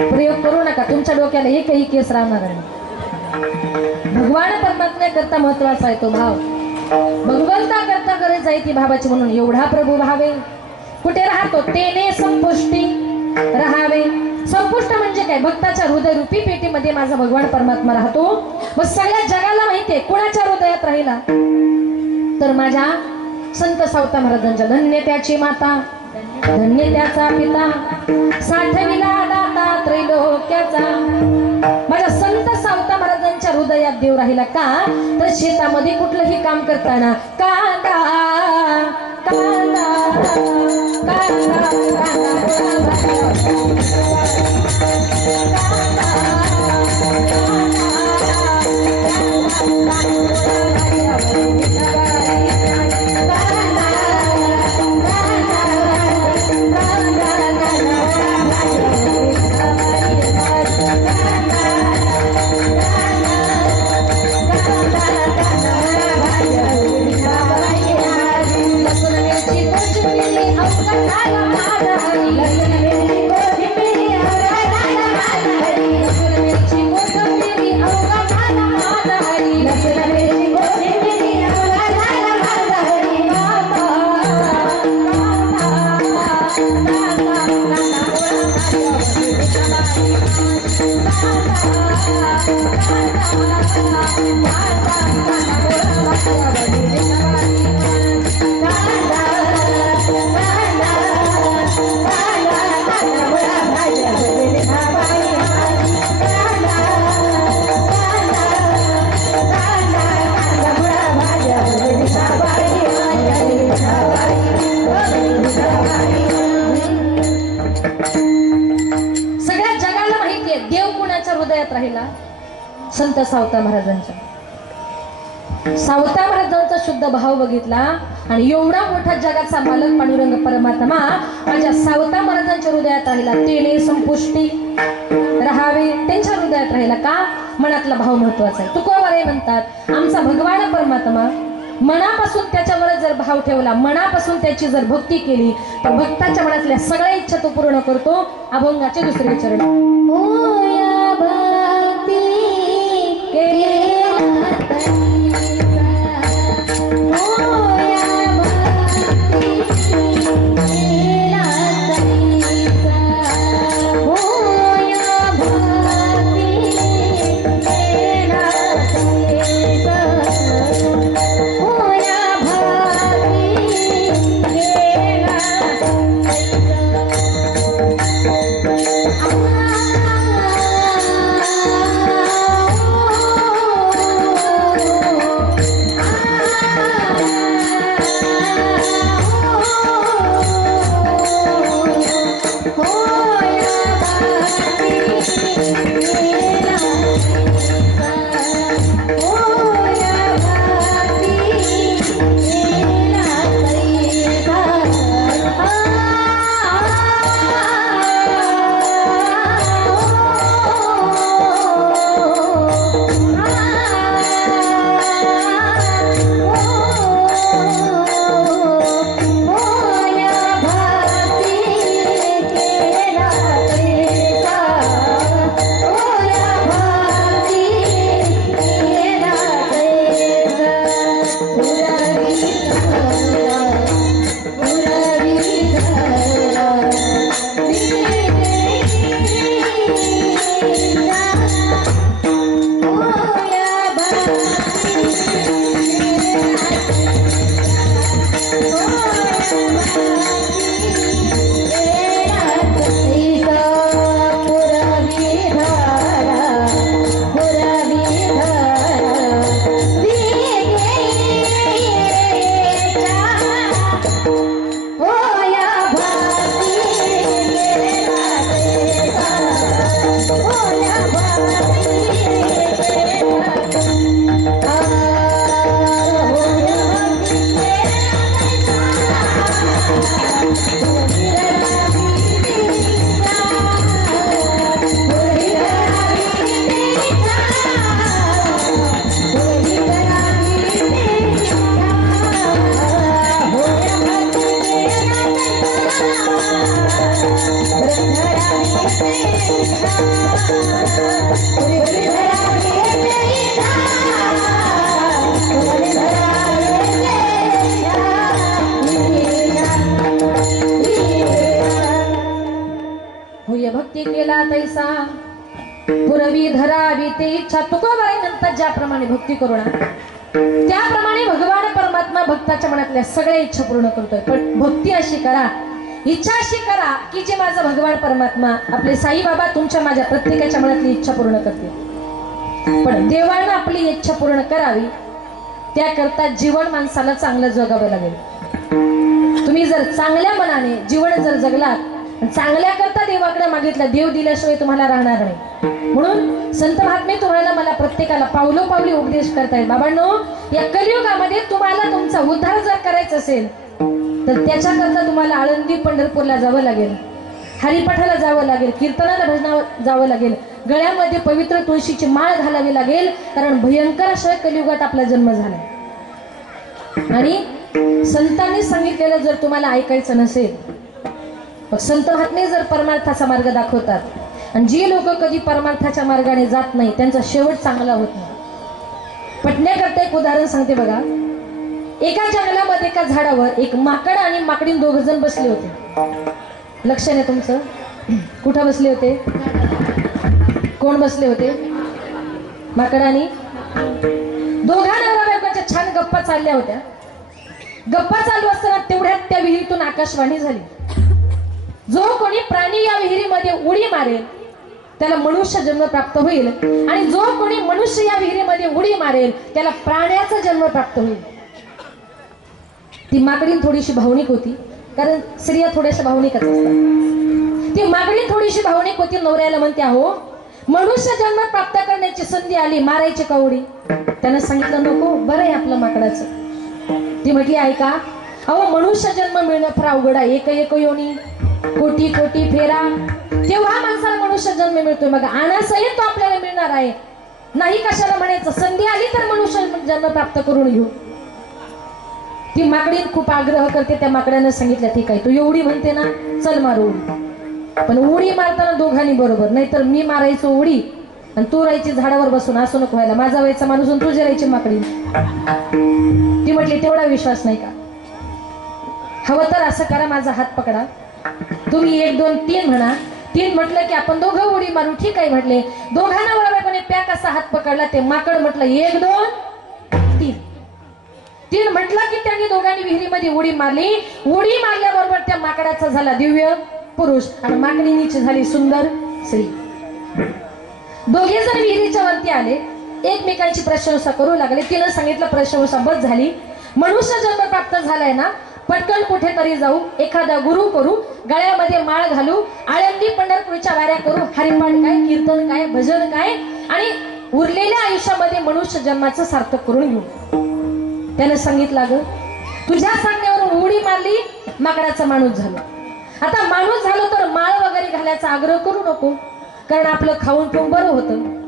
प्रयोग करू नका तुमच्या डोक्याला एकही केस राहणार नाही भगवान परमात्म्या करता महत्वाचा आहे तो भाव भगवंता करता गरज आहे ती भावाची म्हणून एवढा प्रभू भावे कुठे राहतो तेने संपुष्टी राहावे संपुष्ट म्हणजे काय भक्ताच्या हृदय रूपी पेटीमध्ये माझा भगवान परमात्मा राहतो व सगळ्या जगाला माहितीये कुणाच्या हृदयात राहिला तर माझ्या संत सावता महाराजांच्या धन्य त्याची माता धन्य त्याचा पिता साठविला दाता त्रैलोक्याचा माझ्या संत सावता महाराजांच्या हृदयात देव राहिला का तर शेतामध्ये कुठलंही काम करताना कांदा कांदा राहिला संत सावता महाराजांच्या सावता महाराजांचा शुद्ध भाव बघितला आणि एवढा मोठा जगाचा मालक पांडुरंग परमात्मा माझ्या सावता महाराजांच्या हृदयात राहिला तेने संपुष्टी राहावे त्यांच्या हृदयात राहिला का मनातला भाव महत्वाचा आहे तुकोबरे म्हणतात आमचा भगवान परमात्मा मनापासून त्याच्यावर जर भाव ठेवला मनापासून त्याची जर भक्ती केली तर भक्ताच्या मनातल्या सगळ्या इच्छा तो पूर्ण करतो अभंगाचे दुसरे चरण Ah तैसा पुरवी धरावी ते इच्छा. तुकोबाई नंतर ज्याप्रमाणे भक्ती करू ना त्याप्रमाणे भगवान परमात्मा भक्ताच्या मनातल्या सगळ्या इच्छा पूर्ण करतोय. पण भक्ती अशी करा, इच्छा अशी करा की जे माझा भगवान परमात्मा आपले साई बाबा तुमच्या माझ्या प्रत्येकाच्या मनातली इच्छा पूर्ण करते. पण देवानं आपली इच्छा पूर्ण करावी त्याकरता जीवन माणसाला चांगलं जगावं लागेल. तुम्ही जर चांगल्या मनाने जीवन जर जगलात, चांगल्या करता देवाकडे मागितलं, देव दिल्याशिवाय तुम्हाला राहणार नाही. म्हणून संत महात्मे तुम्हाला मला प्रत्येकाला पावलोपावली उपदेश करतायत. बाबांनो, या कलियुगामध्ये तुम्हाला तुमचा उद्धार जर करायचा असेल तर त्याच्याकरता तुम्हाला आळंदी पंढरपूरला जावं लागेल, हरिपाठाला जावं लागेल, कीर्तनाला भजनाला जावं लागेल, गळ्यामध्ये पवित्र तुळशीची माळ घालावी लागेल. कारण भयंकर अशा कलियुगात आपला जन्म झाला. आणि संतांनी सांगितलेलं जर तुम्हाला ऐकायचं नसेल, मग संत महात्मे जर परमार्थाचा मार्ग दाखवतात आणि जी लोक कधी परमार्थाच्या मार्गाने जात नाही त्यांचा शेवट चांगला होत नाही. पटण्याकरता एक उदाहरण सांगते बघा. एका जंगलामध्ये एका झाडावर एक माकड आणि माकडीन दोघ जण बसले होते. लक्ष नाही तुमचं? कुठं बसले होते? कोण बसले होते? माकड आणि दोघा नवरा बायकोच्या छान गप्पा चालल्या होत्या. गप्पा चालू असताना तेवढ्यात त्या विहिरीतून आकाशवाणी झाली. जो कोणी प्राणी या विहिरीमध्ये उडी मारेल त्याला मनुष्य जन्म प्राप्त होईल, आणि जो कोणी मनुष्य या विहिरीमध्ये उडी मारेल त्याला प्राण्याचा जन्म प्राप्त होईल. ती माकडी थोडीशी भावनिक होती, कारण स्त्रिया थोड्याशा भावनिकच असतात. ती माकडी थोडीशी भावनिक होती. नवऱ्याला म्हणते, अहो मनुष्य जन्म प्राप्त करण्याची संधी आली, मारायची का उडी? त्यानं सांगितलं नको, बरं आहे आपलं माकडाचं. ती म्हटली, ऐका, अहो मनुष्य जन्म मिळणं फार अवघड आहे. एक एक योनी, कोटी कोटी फेरा, तेव्हा माणसाला मनुष्य जन्म मिळतोय. मग अनासहित तो आपल्याला मिळणार आहे, नाही कशाला म्हणायचं, संधी आली तर मनुष्य जन्म प्राप्त करून घेऊ. ती माकडी खूप आग्रह करते. त्या माकड्यानं सांगितलं, ठीक आहे, तू एवढी म्हणते ना, चल मारू उडी. पण उडी मारताना दोघांनी बरोबर, नाहीतर मी मारायचो उडी आणि तू राहायची झाडावर बसून. असं नको व्हायला, माझा व्हायचा माणूस तुझी राहायची माकडी. ती म्हटली, तेवढा विश्वास नाही का? हवं तर असं करा, माझा हात पकडा, तुम्ही 1 2 3 म्हणा. 3 म्हटलं की आपण दोघं उडी मारू. ठीक आहे म्हटले. दोघांना बरोबर पॅक असा हात पकडला. ते माकड म्हटलं 1 2 3. 3 म्हटलं की त्यांनी दोघांनी विहिरीमध्ये उडी मारली. उडी मारल्याबरोबर त्या माकडाचा झाला दिव्य पुरुष आणि माकडीनीची झाली सुंदर स्त्री. दोघे जण विहिरीच्या वरती आले, एकमेकांची प्रशंसा करू लागले. तिनं सांगितलं, प्रशंसा बस झाली, मनुष्य जन्म प्राप्त झालाय ना, पटकन कुठेतरी जाऊ, एखादा गुरु करू, गळ्यामध्ये माळ घालू, आळंदी पंढरपूरच्या वाऱ्या करू, हरिपाठ काय, कीर्तन काय, भजन काय, आणि उरलेल्या आयुष्यामध्ये मनुष्य जन्माचं सार्थक करून घेऊ. त्यानं सांगितलं, ग तुझ्या सांगण्यावरून उडी मारली, माकडाचा माणूस झालो. आता माणूस झालो तर माळ वगैरे घालायचा आग्रह करू नको, कारण आपलं खाऊन पिऊन बरं होतं.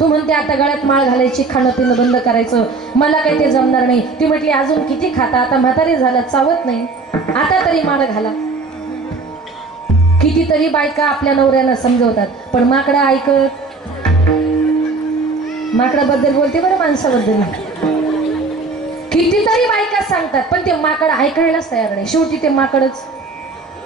तू म्हणते आता गळ्यात माळ घालायची, खाणं पिणं बंद करायचं, मला काही ते जमणार नाही. ती म्हटली, अजून किती खाता, आता म्हातारी झालं, चावत नाही, आता तरी माळ घाला. कितीतरी बायका आपल्या नवऱ्याला समजवतात, पण माकडा ऐकत. माकडाबद्दल बोलते बरं, माणसाबद्दल कितीतरी बायका सांगतात, पण ते माकड ऐकायलाच तयार नाही. शेवटी ते माकडच.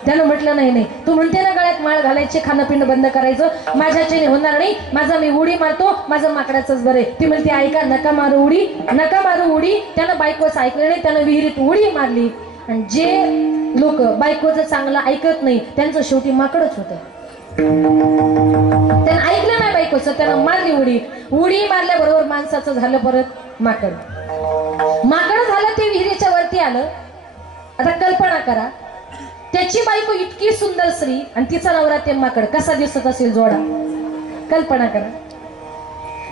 त्यानं म्हटलं, नाही नाही, तू म्हणते ना गळ्यात माळ घालायचे, खाणं पिणं बंद करायचं, माझ्याच्याने होणार नाही, माझा मी उडी मारतो, माझं माकडाचंच बरं आहे. ती म्हणते, ऐका, नका मारू उडी, नका मारू उडी. त्यानं बायकोच ऐकलं नाही, त्यानं विहिरीत उडी मारली. आणि जे लोक बायकोचं चांगलं ऐकत नाही त्यांचं शेवटी माकडच होतं. त्यानं ऐकलं नाही बायकोचं, त्यानं मारली उडी. उडी मारल्याबरोबर माणसाचं झालं परत माकड. माकड झालं, ते विहिरीच्या वरती आलं. आता कल्पना करा, त्याची बायको इतकी सुंदर स्त्री आणि तिचा नवरा ते माकड, कसा दिसत असेल जोडा? कल्पना करा.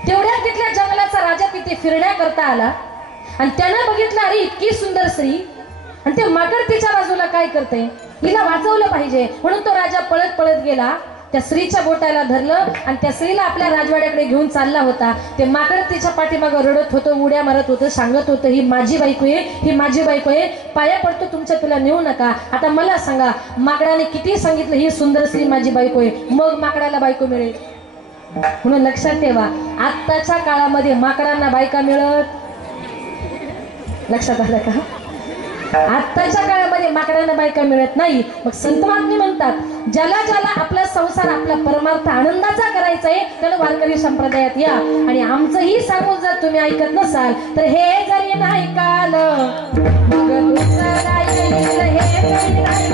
तेवढ्यात तिथल्या जंगलाचा राजा तिथे फिरण्याकरता आला आणि त्यानं बघितलं, अरे इतकी सुंदर स्त्री आणि ते माकड तिच्या बाजूला काय करते, हिला वाचवलं पाहिजे. म्हणून तो राजा पळत पळत गेला, त्या स्त्रीच्या बोटाला धरलं आणि त्या स्त्रीला आपल्या राजवाड्याकडे घेऊन चालला होता. ते माकड तिच्या पाठीमागं रडत होतं, उड्या मारत होतं, सांगत होतं, ही माझी बायको आहे, ही माझी बायको आहे, पाया पडतो तुमच्या, तुला नेऊ नका. आता मला सांगा, माकडाने किती सांगितलं ही सुंदर स्त्री माझी बायको आहे, मग माकडाला बायको मिळेल? म्हणून लक्षात ठेवा, आत्ताच्या काळामध्ये माकडांना बायका मिळत, लक्षात आलं का? आत्ताच्या काळामध्ये माकडांना बायका मिळत नाही. मग संत महात्मे म्हणतात ज्याला ज्याला आपला संसार आपला परमार्थ आनंदाचा करायचा आहे त्याला वारकरी संप्रदायात या. आणि आमचंही सांगून जर तुम्ही ऐकत नसाल तर हे जरी नाही काल मग दुसरा येईल हे जरी नाही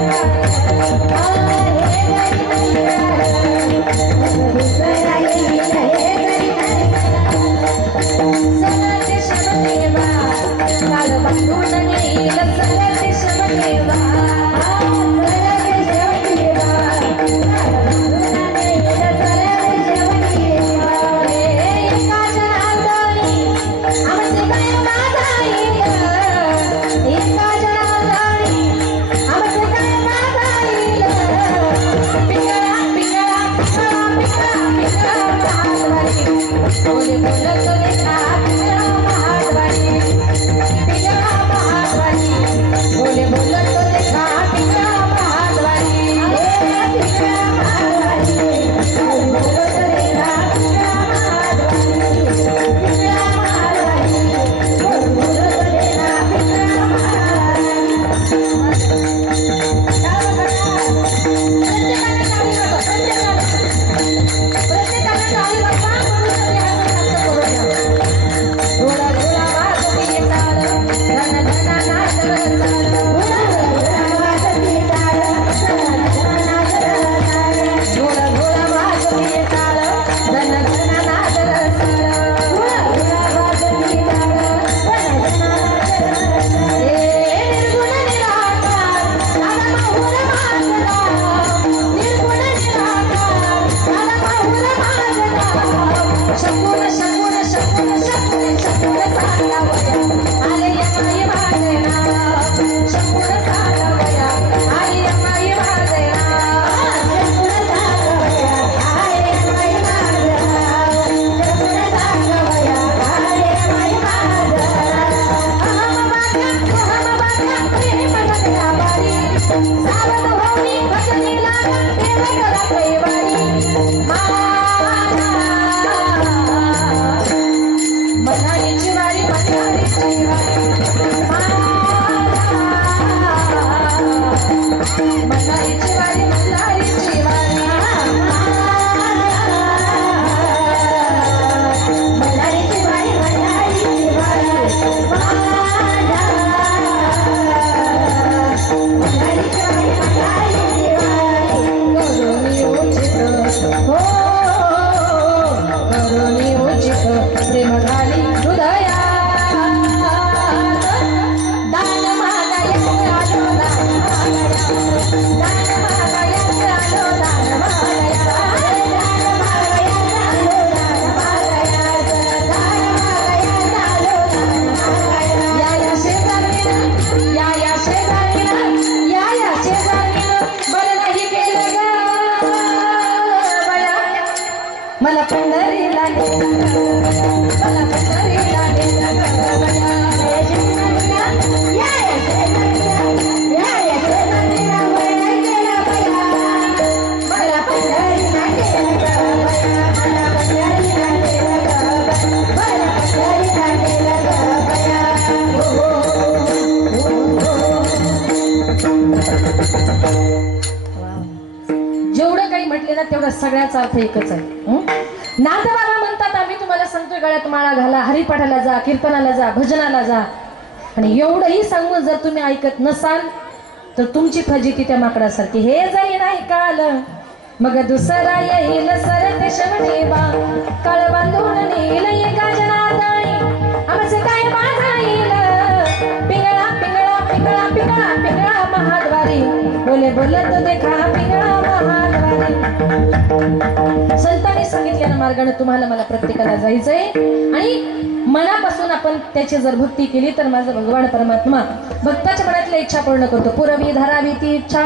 जेवढं काही म्हटले ना तेवढा सगळ्याचा अर्थ एकच आहे. नाथबाबा म्हणतात आम्ही तुम्हाला सांगतोय गळ्यात माळा घाला, हरिपाठाला जा, कीर्तनाला जा, भजनाला जा. आणि एवढंही सांगून जर तुम्ही ऐकत नसाल तर तुमची फजिती त्या माकडासारखी. हे जरी नाही काल मग दुसरा येईल सरत शमणेबा काळ बांधून नेईल एका जनार्दनी आमचे काय माझा येईल पिंगळा पिंगळा पिंगळा पिंगळा पिंगळा महाद्वारी बोले बोलत देखा पिंगळा महाद्वारी. संतांनी सांगितल्यानं मार्गाने तुम्हाला मला प्रत्येकाला जायचंय आणि मनापासून आपण त्याची जर भक्ती केली तर माझा भगवान परमात्मा भक्ताच्या मनातल्या इच्छा पूर्ण करतो. पुरवी धरावी ती इच्छा.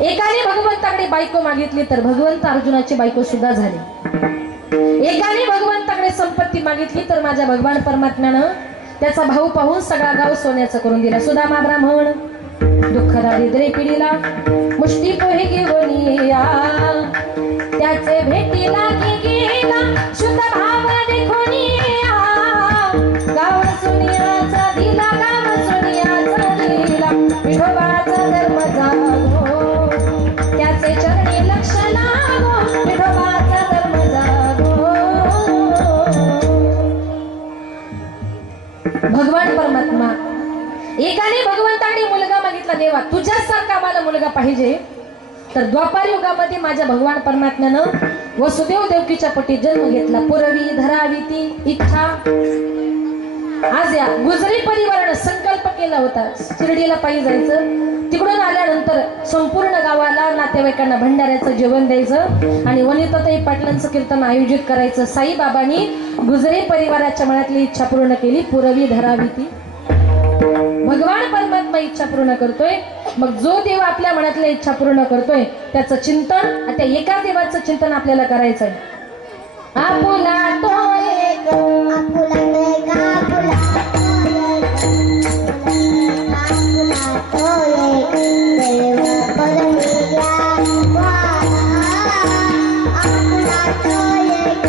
एकाने भगवंताकडे बायको मागितली तर भगवंत अर्जुनाची बायको सुद्धा झाली. एकाने भगवंताकडे संपत्ती मागितली तर माझ्या भगवान परमात्म्यानं त्याचा भाऊ पाहून सगळा गाव सोन्याचं करून दिला. सुदामा ब्राह्मण दुःख दारिद्र्य पिढीला मुष्टी पोहे घेऊन या त्याचे भेटीला गेला शुद्ध भाव देखून या गाव सोनियाचा दिला गाव सोनियाचा विठोबाचा धर्म जागो, त्याचे चरणी लक्ष लागो, विठोबाचा धर्म जागो। भगवान परमात्मा एकाने भगवंताने मुलगा मागितला, देवा तुझ्यासारखा मला मुलगा पाहिजे। तर द्वापार युगामध्ये माझ्या भगवान परमात्म्यानं वसुदेव देवकीच्या पोटी जन्म घेतला। पुरवी धरावी ती इच्छा। आज या गुजरी परिवारानं संकल्प केला होता शिर्डीला पायी जायचं, तिकडून आल्यानंतर संपूर्ण गावाला नातेवाईकांना भंडाऱ्याचं जेवण द्यायचं आणि वनिताताई पाटलांचं कीर्तन आयोजित करायचं। साईबाबांनी गुजरी परिवाराच्या मनातली इच्छा पूर्ण केली। पुरवी धरावी ती। भगवान परमात्मा इच्छा पूर्ण करतोय, मग जो देव आपल्या मनातल्या इच्छा पूर्ण करतोय त्याचं चिंतन, त्या एका देवाचं चिंतन आपल्याला करायचं आहे। आपुला तो एक, आपुला तो एक, आपुला तो एक, देव परमिया आपुला तो एक,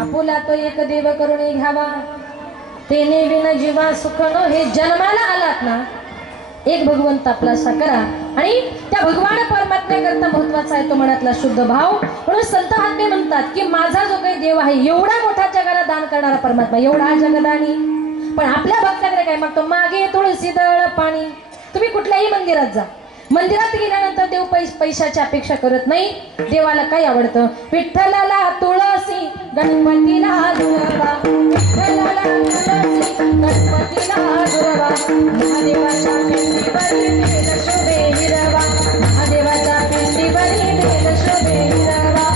आपुला तो एक देव करुणी घ्यावा, तेने विना जीवा सुख न। हे जन्माला आलात ना, एक भगवंत आपला साकारा आणि त्या भगवान परमात्म्याकरता महत्वाचा आहे तो मनातला शुद्ध भाव। म्हणून संत हाते म्हणतात की माझा जो काही देव आहे, एवढा मोठा जगाला दान करणारा परमात्मा, एवढा जगदानी, पण आपल्या भक्ताकडे काय मागतो, मागे तुळशी दळ पाणी। तुम्ही कुठल्याही मंदिरात जा, मंदिरात गेल्यानंतर देव पैशाची अपेक्षा करत नाही। देवाला काय आवडतं, विठ्ठलाला तुळसी, गणपतीला दुर्वा, विठ्ठलाला तुळसी, गणपतीला दुर्वा। महादेवाच्या पिंडीवरी बेल शोभे हिरवा, महादेवाच्या पिंडीवरी बेल शोभे हिरवा।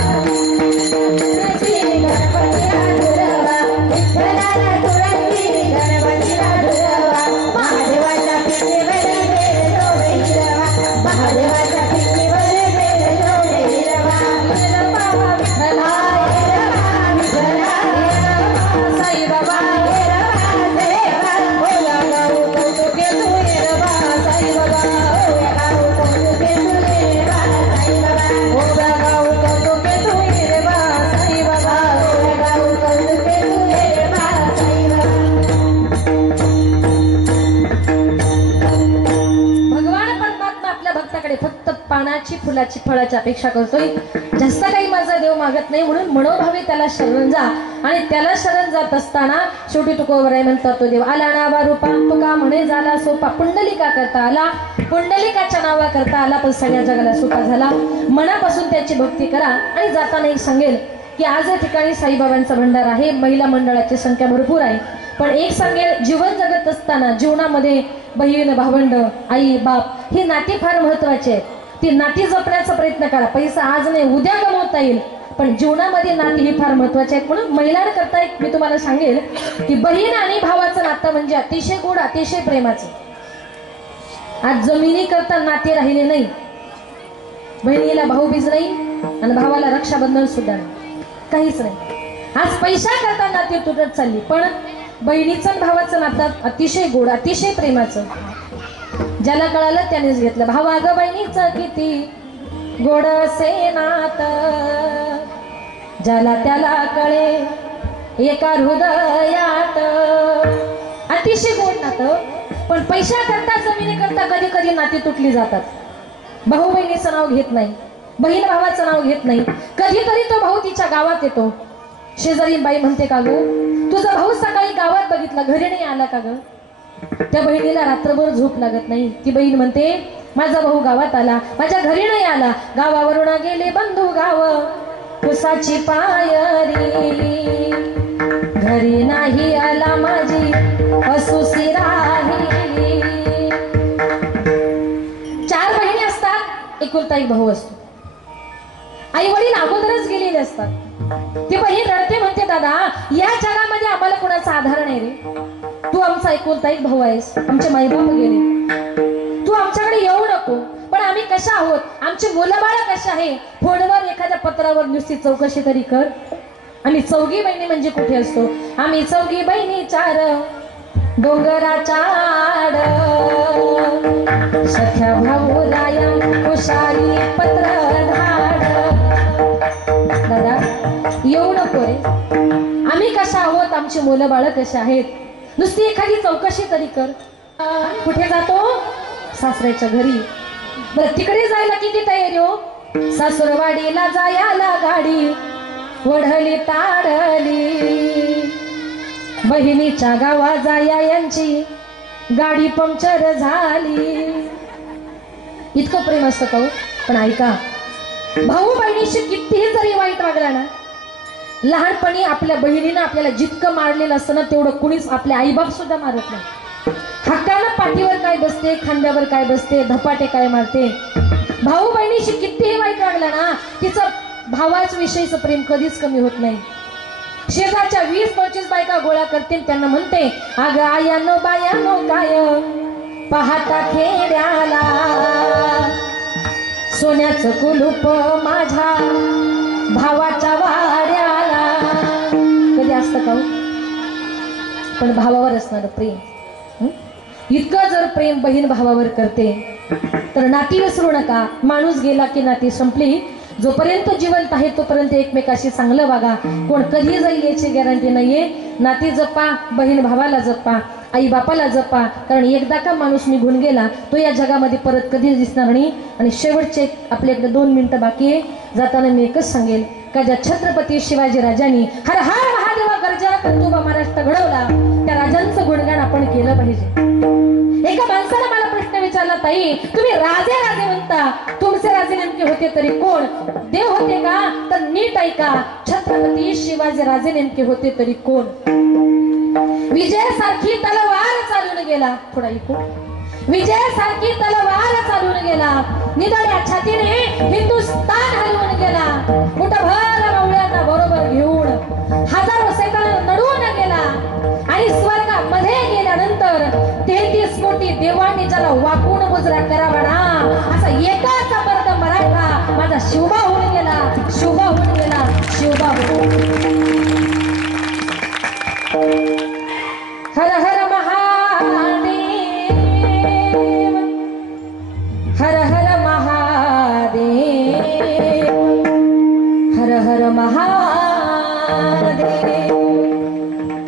गणपतीला दुर्वा, विठ्ठलाला तुळसी, गणपतीला दुर्वा, महादेवाच्या पिंडीवरी बेल शोभे हिरवा, महादेवाच्या पिंडीवरी बेल शोभे हिरवा। बाबा विठ्ठला साई बाबा देवा, बोला गाऊ कौतुके तू साई बाबा। पानाची फुलाची फळाची अपेक्षा करतोय, जास्त काही माझा देव मागत नाही, म्हणून मनोभावे त्याला शरण जा. आणि त्याला शरण जात असताना शेवटी तुकोबराय म्हणतात, तो देव आला ना बा रूपा, तुका म्हणे झाला सोपा, पुंडलिका करता आला, पुंडलिकाच्या नावा करता आला, पण सगळ्या जगाला सोपा झाला. मनापासून त्याची भक्ती करा. आणि जाताना एक सांगेल की आज या ठिकाणी साईबाबांचा भंडार आहे, महिला मंडळाची संख्या भरपूर आहे, पण एक सांगेल, जीवन जगत असताना जीवनामध्ये बहीण भावंड आई बाप ही नाती फार महत्वाची आहेत. ती नाती जपण्याचा प्रयत्न करा. पैसा आज नाही उद्या कमवता येईल, पण जीवनामध्ये नाती ही फार महत्वाची आहेत. म्हणून महिलांकरता एक मी तुम्हाला सांगेल की बहीण आणि भावाचं नातं म्हणजे अतिशय गोड, अतिशय प्रेमाचं. आज जमिनी करता नाते राहिले नाही. बहिणीला भाऊबीज नाही आणि भावाला रक्षाबंधन सुद्धा नाही, काहीच नाही. आज पैसा करता नाते तुटत चालली, पण बहिणीचं भावाचं नातं अतिशय गोड, अतिशय प्रेमाचं. ज्याला कळालं त्यानेच घेतलं. भावा ग बहिणीचं किती गोड असे नातं, ज्याला त्याला कळे एका हृदयात. अतिशय गोड नातं, पण पैसा करता जमिनी करता कधी कधी नाती तुटली जातात. भाऊ बहिणीचं नाव घेत नाही, बहीण भावाचं नाव घेत नाही. कधीतरी तो भाऊ तिच्या गावात येतो, शेजारी बाई म्हणते, का गो तुझा भाऊ सकाळी गावात बघितला, घरी नाही आला का ग? त्या बहिणीला रात्रभर झोप लागत नाही. ती बहीण म्हणते, माझा भाऊ गावात आला, माझ्या घरी नाही आला. गावावरून गेले बंधू गाव, कुसाची पायरी, घरी नाही आला माझी असुसी राहिली. 4 बहिणी असतात, एकुलता एक भाऊ असतो. आई वडील अगोदरच गेलेले असतात. ती बहीण रडते, म्हणते, दादा या जगामध्ये आम्हाला कोणाचा आधार नाही रे. तू आमचा एकुलता एक भाऊ आहेस, आमचे माईबाप गेले, तू आमच्याकडे येऊ नको. पण आम्ही कशा आहोत, आमची मुलं बाळ कशा आहे, फोनवर एखाद्या पत्रावर नुसती चौकशी तरी कर. आम्ही 4 बहिणी म्हणजे कुठे असतो? आम्ही 4 बहिणी 4 डोंगराच्या आड, सख्या भाऊ राया कुशाली पत्र धाड. दादा येऊ नको रे, आम्ही कशा आहोत, आमची मुलं बाळ कशा आहेत, नुसती एखादी चौकशी तरी कर. कुठे जातो? सासऱ्याच्या घरी. बरं तिकडे जायला किती तयारी हो? सासूरवाडीला जायला गाडी वढली ताडली, बहिणीच्या गावा जाया यांची गाडी पंक्चर झाली. इतकं प्रेम असतं का हो? पण ऐका, भाऊ बहिणीशी कितीही जरी वाईट वागला ना, लहानपणी आपल्या बहिणीनं आपल्याला जितकं मारलेलं असतं ना, तेवढं कुणीच आपले आईबाप सुद्धा मारत नाही. हक्कानं पाठीवर काय बसते, खांद्यावर काय बसते, धपाटे काय मारते. भाऊ बहिणीशी कितीही वाईट वागला ना, तिचं भावाच विषयीचं प्रेम कधीच कमी होत नाही. शेजारच्या 20-25 बायका गोळा करते, त्यांना म्हणते, अगं आयानो बायानो काय पाहता खेड्याला, सोन्याचं कुलूप माझ्या भावाच्या वाड्याला. कधी असतं का? पण भावावर असणार प्रेम, इतकं जर प्रेम बहीण भावावर करते तर नाती विसरू नका. माणूस गेला की नाती संपली. जोपर्यंत जिवंत आहे तोपर्यंत एकमेकाशी चांगलं वागा. कोण कधी जाईल याची गॅरंटी नाहीये. नाती जपा, बहीण भावाला जपा, आई बापाला जपा, कारण एकदा का माणूस निघून गेला तो या जगामध्ये परत कधीच दिसणार नाही. आणि शेवटचे आपल्याकडे 2 मिनिटं बाकी आहे. जाताना मी एकच सांगेल का ज्या छत्रपती शिवाजी राजांनी हर हर महादेवा गर्जना कर्तुबा महाराष्ट्र घडवला, त्या राजांचं गुणगान आपण केलं पाहिजे. एका माणसाला मला प्रश्न विचारला, ताई तुम्ही राजे राजे म्हणता, तुमचे राजे नेमके होते तरी कोण? देव होते का? तर नीट ऐका, छत्रपती शिवाजी राजे नेमके होते तरी कोण? विजयासारखी तलवार चालून गेला, थोडा इको, विजयासारखी तलवार चालून गेला, निधड्या छातीने हिंदुस्तान हलवून गेला, मुठभर मावळ्यांना बरोबर घेऊन हजारो सैतान नडून गेला. आणि स्वर्गामध्ये गेल्यानंतर 33 कोटी देवांनी ज्याला वाकून मुजरा करावा ना, असा एकाच मर्द मराठा माझा शिवबा होऊन गेला, शिवबा होऊन गेला, शिवबा होऊन. हर हर महादेव, हर हर महादेव, हर हर महादेव.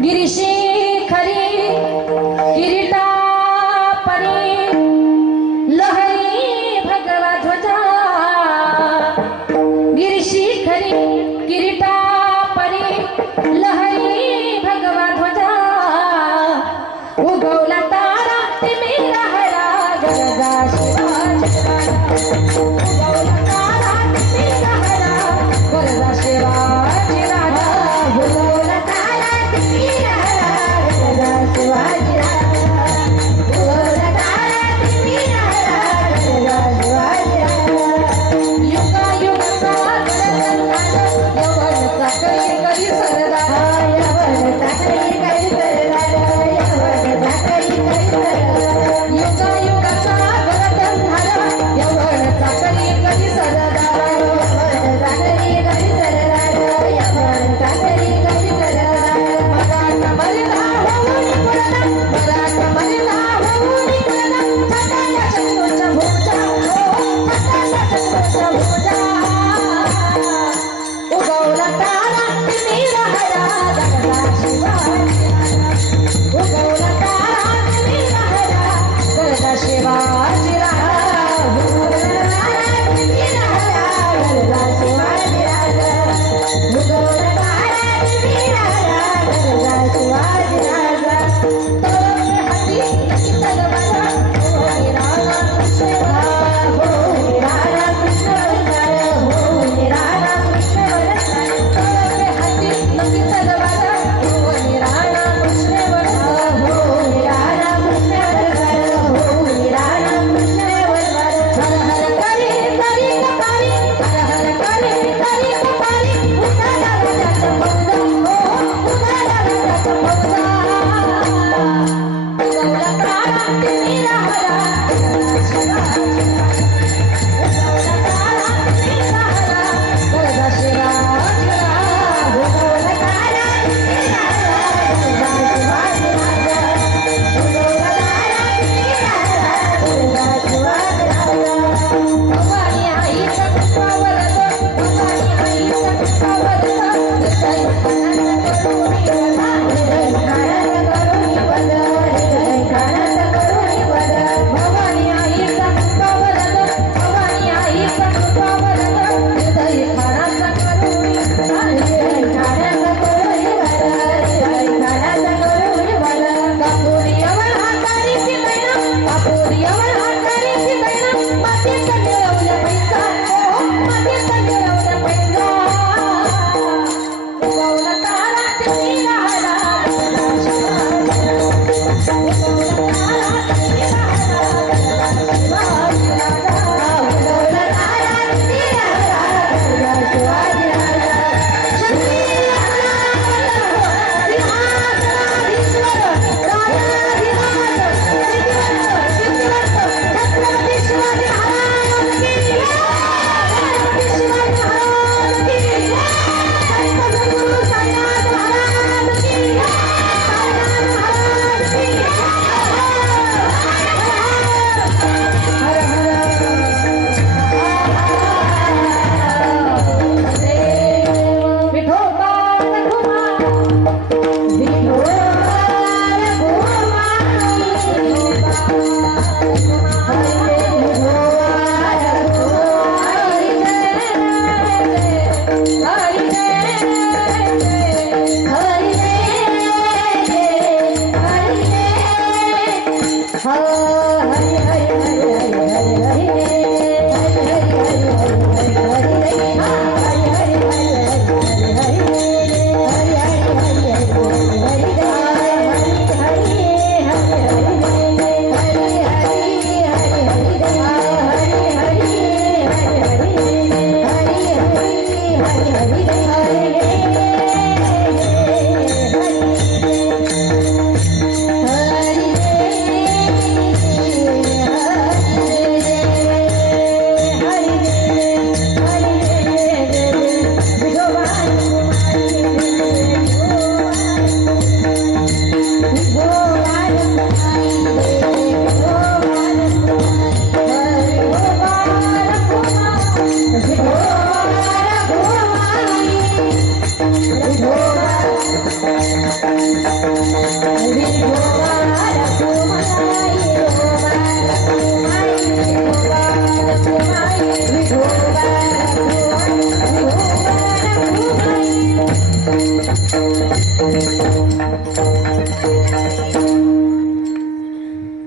गिरीशी खरी किरीटा परी लहरी भगवा ध्वजा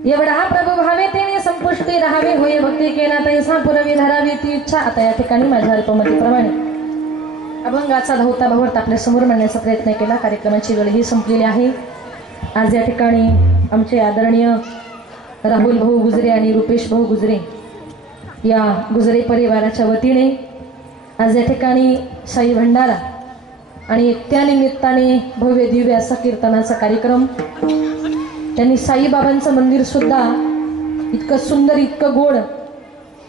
एवढा प्रभू भावे तेने संपुष्टी राहावे होय भक्ती केला तैसा पुरवी धरावी ती इच्छा। आता या ठिकाणी माझ्या अल्पमतीप्रमाणे अभंगाचा धावता भावार्थ आपल्या समोर मांडण्याचा प्रयत्न केला। कार्यक्रमाची वेळ ही संपलेली आहे। आज या ठिकाणी आमचे आदरणीय राहुल भाऊ गुजरे आणि रुपेश भाऊ गुजरे या गुजरे परिवाराच्या वतीने आज या ठिकाणी साई भंडारा आणि त्या निमित्ताने भव्य दिव्य असा कीर्तनाचा कार्यक्रम। त्यांनी साईबाबांचं मंदिर सुद्धा इतकं सुंदर इतकं गोड,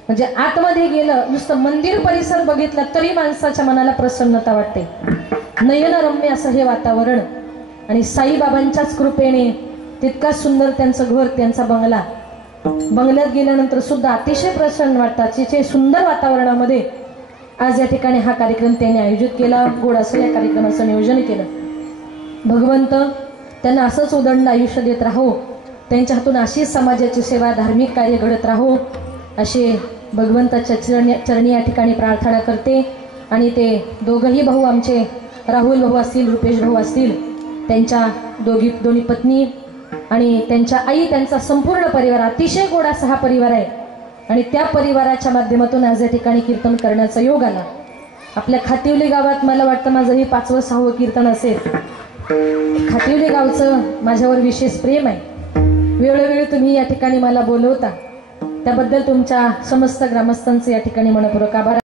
म्हणजे आतमध्ये गेलं नुसतं मंदिर परिसर बघितला तरी माणसाच्या मनाला प्रसन्नता वाटते। नयनरम्य असं हे वातावरण आणि साईबाबांच्याच कृपेने तितका सुंदर त्यांचं घर, त्यांचा बंगला। बंगल्यात गेल्यानंतर सुद्धा अतिशय प्रसन्न वाटतं। तिचे सुंदर वातावरणामध्ये आज या ठिकाणी हा कार्यक्रम त्यांनी आयोजित केला। गोड असं या कार्यक्रमाचं नियोजन केलं। भगवंत त्यांना असंच उदंड आयुष्य देत राहो, त्यांच्या हातून अशीच समाजाची सेवा धार्मिक कार्य घडत राहो असे भगवंताच्या चरणी या ठिकाणी प्रार्थना करते। आणि ते दोघंही भाऊ आमचे राहुल भाऊ असतील, रुपेश भाऊ असतील, त्यांच्या दोन्ही पत्नी आणि त्यांच्या आई, त्यांचा संपूर्ण परिवार अतिशय गोड असा हा परिवार आहे। आणि त्या परिवाराच्या माध्यमातून आज या ठिकाणी कीर्तन करण्याचा योग आला। आपल्या खातिवली गावात मला वाटतं माझं हे 5वं 6वं कीर्तन असेल। खातिवली गावचं माझ्यावर विशेष प्रेम आहे। वेळोवेळी तुम्ही या ठिकाणी मला बोलवता त्याबद्दल तुमच्या समस्त ग्रामस्थांचे या ठिकाणी मनपूर्वक आभार।